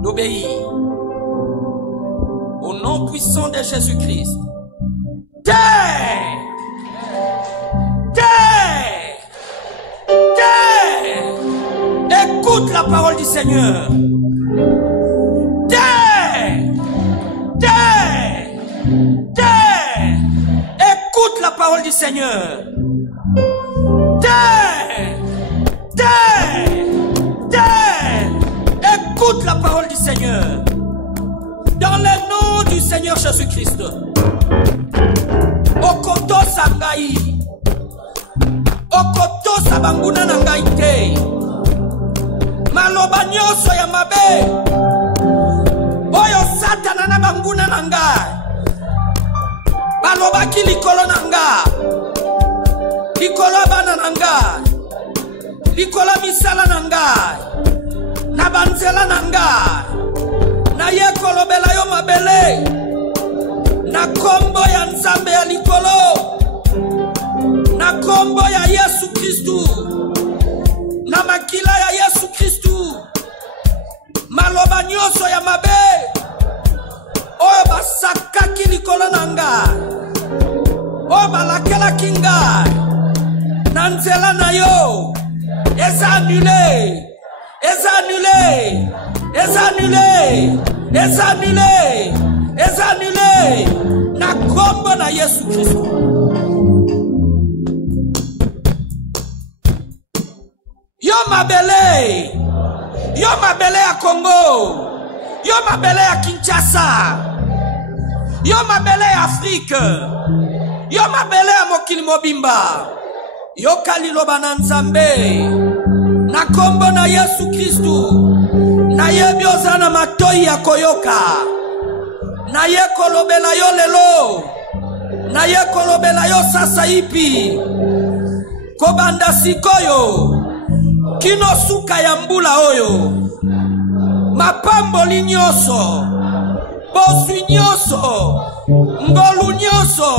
d'obéir au nom puissant de Jésus-Christ. Terre! Terre! Terre! Écoute la parole du Seigneur. Terre! Terre! Terre! Écoute la parole du Seigneur. Terre! Terre! Terre! Écoute la parole du Seigneur. Dans le nom du Seigneur Jésus-Christ. Okoto sangai. Okoto sabanguna nangai te. Maloba nyoso ya mabe. Oyo satana na banguna nangai. Maloba ki likolo nangai. Likolo bana nangai. Likolo misala nangai. Na banzela nangai. Na ye kolobela yo mabele. Na kombo ya nzambe ya likolo. Na kombo ya Yesu Kristu. Na makila ya Yesu Kristu. Maloba nyoso ya mabe. Oyo basakaki likolo nanga. Oyo balakela kinga. Na nzela na yo. Eza annulé. Eza annulé. Eza annulé. Eza annulé. Eza annulé. Na kombo na Yesu Kristo. Yo mabele. Yo mabele ya Congo. Yo mabele ya Kinshasa. Yo mabele ya Afrique. Yo mabele ya mokili mobimba. Yo kaliloba na Nzambe. Na kombo na Yesu Kristo. Na yebi ozana matoi ya koyoka. Na ye kolobela yo lelo. Na ye kolobela yo sasa ipi. Kobanda sikoyo. Kino suka ya mbula oyo. Mapambo li nyoso. Boswi nyoso. Ngolu nyoso.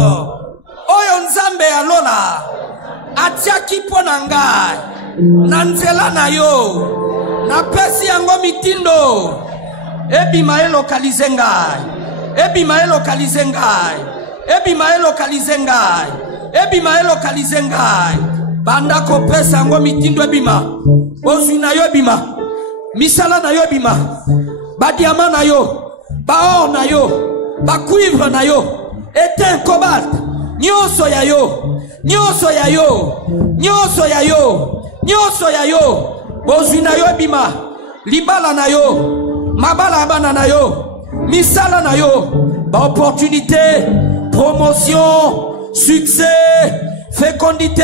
Oyo Nzambe ya lola. Atia kipo na ngai. Na nzela na yo. Na pesi yango mitindo. Ebima elokalize ngai. Ebima elokalize ngai. Ebima elokalize ngai. Ebima elokalize ngai. Banda kopesa yango mitindo ebima. Bozwi na yo ebima. Misala na yo ebima. Badiama na yo. Baor na yo. Bacuivre na yo. Eten cobalt. Nyonso ya yo. Nyonso ya yo. Nyonso ya yo. Nyonso ya yo. Bozwi na yo ebima. Libala na yo. Mabala abana na yo. Misala na yo. Ba opportunité. Promotion. Succès. Fécondité.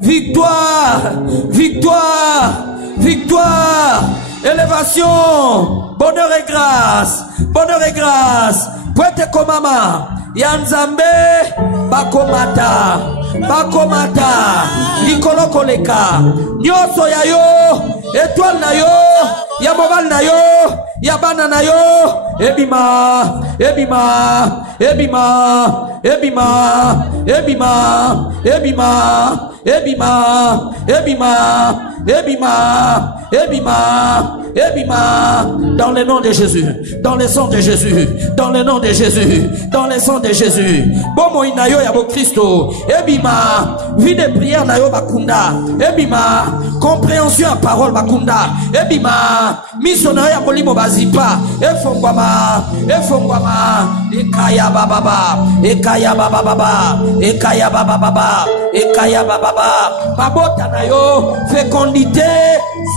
Victoire. Victoire. Victoire. Élévation. Bonheur et grâce. Bonheur et grâce. Poete komama. Yanzambe. Bakomata. Bakomata. Likolo koleka. Nyoso ya yo. Étoile na yo. Ya mobile na yo. Ya bana na yo. Ebima. Ebima. Ebima. Ebima. Ebima. Ebima. Ebima. Ebima. Ebima. Ebima. Ebima. Dans le nom de Jésus. Dans le sang de Jésus. Dans le nom de Jésus. Dans le sang de Jésus. Bomo inayo ya bo Christo. Ebima. Vie de prière na yo bakunda. Ebima. Compréhension à parole bakunda. Ebima. Missionnaire ya bolimo bazipa. Efongwama. Efongwama. Ekaya bababa. Ekaya bababa. Ekaya bababa. Ekaya bababa. Mabota na yo. Fécondité.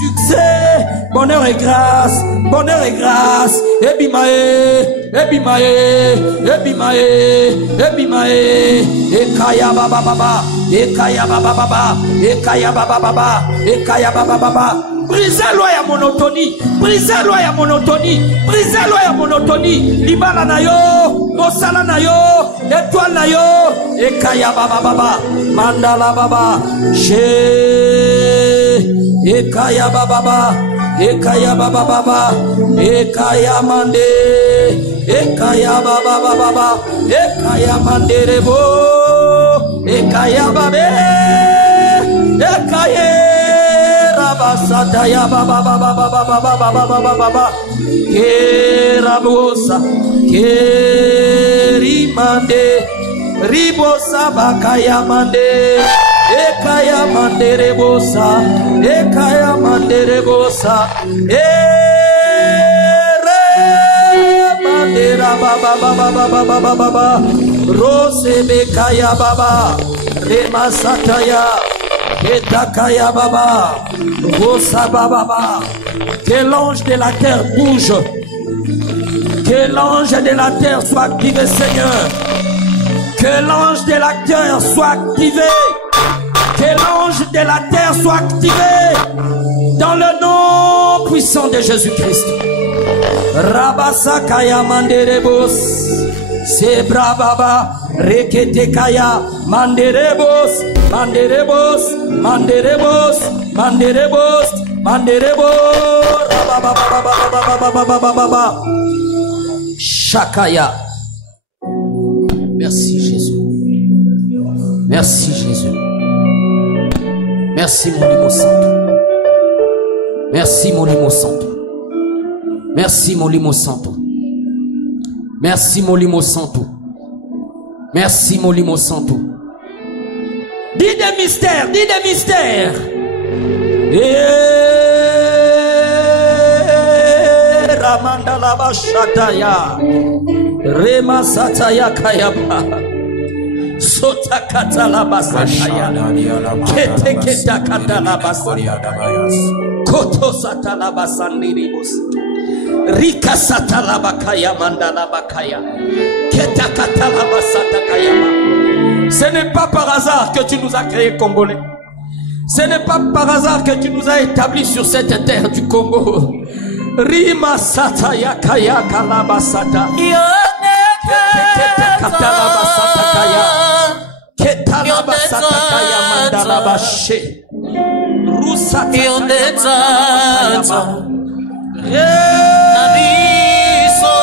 Succès. Bonheur et grâce. Bonheur et grâce. Ebimae. Ebimae. Ebimae. Ebimae. Ekaya bababa. Ekaya bababa. Ekaya bababa. Ekaya bababa. Brisez-le ya monotonie. Brisez-le ya monotonie. Brisez-le ya monotonie. Libala na yo. Mosala na yo. Étoile na yo. Ekaya baba baba. Mandala baba. Ekaya baba baba. Ekaya baba baba. Ekaya mande. Ekaya baba baba. Ekaya mande rebo. Ekaya babe. Ekaye rabasata ya baba baba baba baba baba baba. Kerabosa. Kerimande. Ribosa bakaya mande. Ekaya mande rebosa. Ekaya mande rebosa. Mandera baba baba baba baba baba. Rose bekaya baba. Rema sataya. Etakaya baba. Rosa baba baba. Que l'ange de la terre bouge. Que l'ange de la terre soit activé, Seigneur. Que l'ange de la terre soit activé. Que l'ange de la terre soit activé. Dans le nom puissant de Jésus-Christ. Rabasa kaya manderebos. Sebra baba. Rekete kaya manderebos. Manderebos. Manderebos. Manderebos. Manderebos. Rababa. Shakaya. Merci Jésus. Merci Jésus. Merci mon limo santo. Merci mon limo santo. Merci mon limo santo. Merci mon limo santo. Merci mon limo santo. Dis des mystères, dis des mystères. Ramanda la bashataya. Rema sataya kayaba. Sota kata la basataya. Kete keta kata la basataya. Koto sata la basandiribus. Rika sata la bakaya mandala bakaya. Keta kata la basata kayama. Ce n'est pas par hasard que tu nous as créés Congolais. Ce n'est pas par hasard que tu nous as établis sur cette terre du Congo. Rima sata ya kaya kalabasata. Keta kata la basata kaya. Keta la basata kaya mandala bashe. Rusa kaya. Nabiso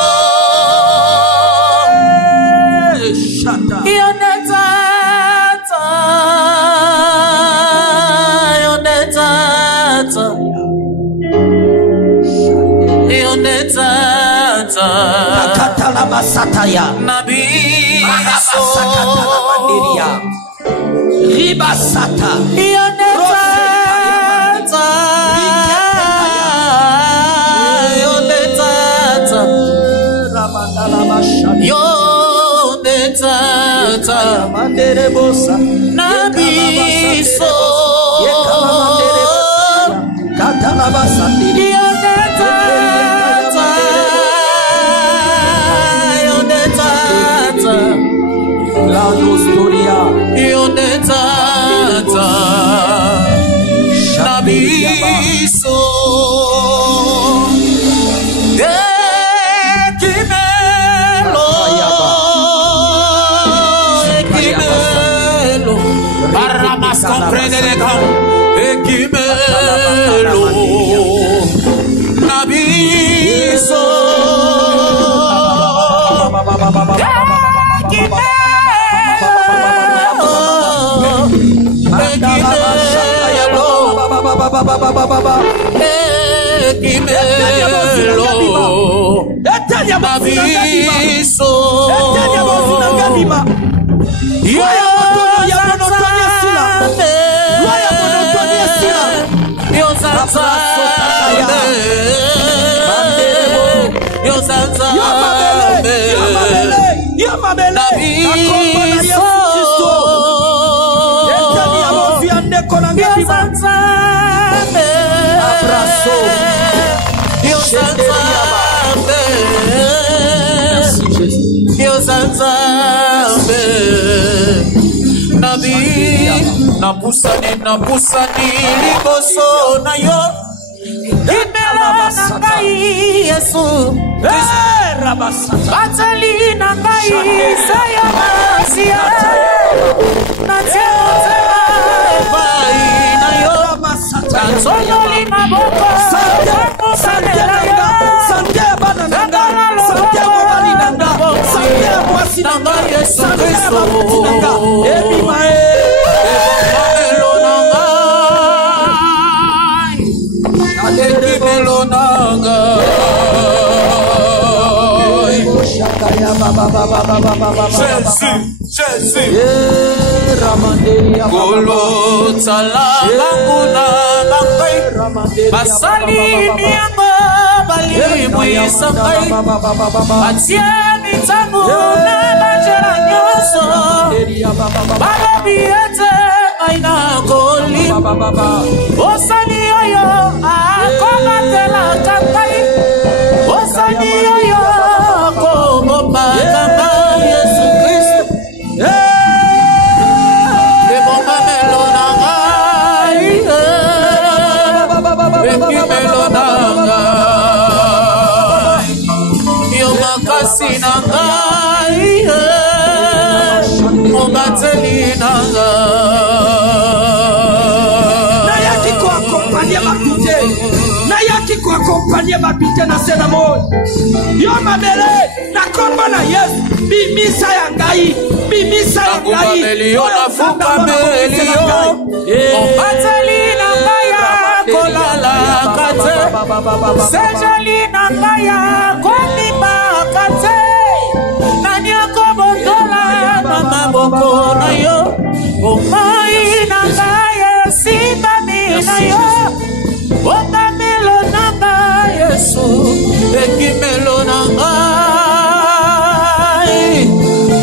Shata. Akatala basataya. Nabiso Ribasata. Manderebosa Nabiso Katalabasati La Nostoria Nabiso comprende le grands et qui me l'eau Nabiso qui me Napusani liboso na yo Kimelo na ngai Yesu Batali na ngai Saya masia Natia Pai na yo Tanzoli maboko Sanela yo Santiago banananga Santiago balinanga Santiago wasinanga Yesu Kristo Ebi mae Melonanga Jésus Golo Salama Kuna Bangai Basali Niango Bali Muisangai Atieni Tamuna Bajera Nyoso Barabiete Aina Goli Osani Oyo Akomatela Kangai Osani Oyo Akomopagama Yesu Kristo Leboma Melonangai Eki Melonangai Yomakasi Nangai Momateli Nangai Nayaki ko accompagner ma pité. Nayaki ko accompagner ma pité na senamo. Yo mabele na komba na yes. Bimisa yangai. Bimisa yangai. Yo na fuka melio. Momateli Nangaya kolala kate. Sejali Nangaya komima kate. Nanyako bondola mama boko na yo. Omai Nangaya simba mina yo. Oka melonanga Yesu. Eki melonangai.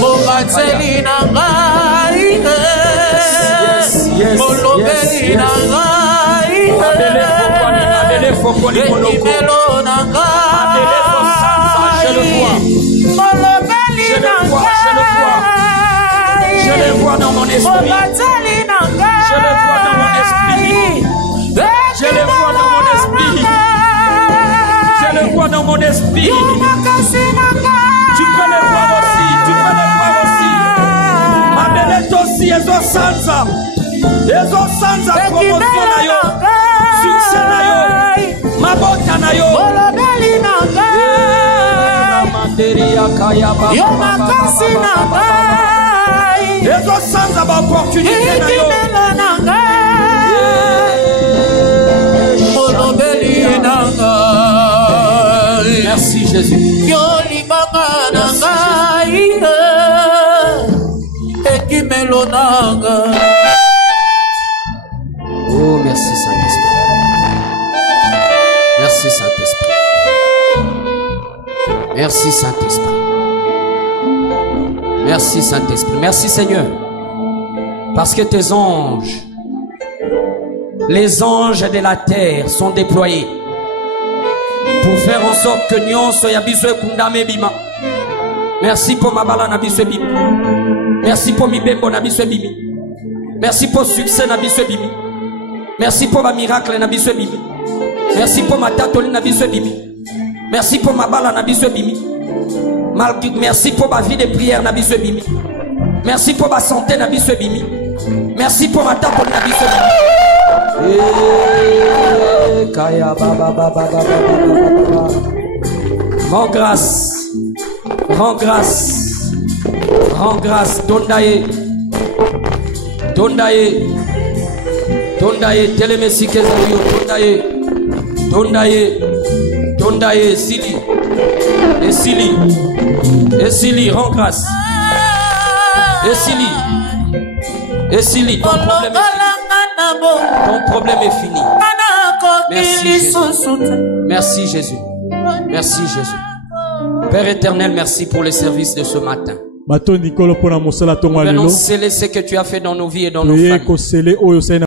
Momateli nangai. Molobeli nangai. Eki melonangai. Molobeli nangai. Je les vois dans mon esprit. Momateli nangai. Je les vois dans mon esprit. Je les vois dans mon esprit. Je les vois dans mon esprit. Tu peux les voir aussi. Tu peux les voir aussi. Ma belle est aussi. Ezo sanza. Ezo sanza promotion na yo. Succès na yo. Ma bota na yo. Yo makasi na ngai. Ezo sanza ba opportunité na yo. Merci Jésus. Oh, merci Saint-Esprit. Merci Saint-Esprit. Merci Saint-Esprit. Merci Saint-Esprit. Merci Seigneur. Parce que tes anges, les anges de la terre sont déployés pour faire en sorte que Nyon soit bisoué kundame bima. Merci pour ma bala na bisoué bimi. Merci pour mi bembo na bisoué bimi. Merci pour succès na bisoué bimi. Merci pour ma miracle na bisoué bimi. Merci pour ma tatoli na bisoué bimi. Merci pour ma bala na bisoué bimi. Merci pour ma vie de prière na bisoué bimi. Merci pour ma santé na bisoué bimi. Merci pour ma tatoli na bisoué bimi. Rends grâce, rends grâce, rends grâce. Dondaye, Dondaye, Dondaye, Telemesi Kezayo, Dondaye, Dondaye, Dondaye, Sili, et Sili, et Sili, rends grâce, et Sili, et Sili, ton problème est fini. Ton problème est fini. Merci Jésus. Merci Jésus. Merci Jésus. Père éternel, merci pour les services de ce matin. Nous venons sceller ce que tu as fait dans nos vies et dans nos familles.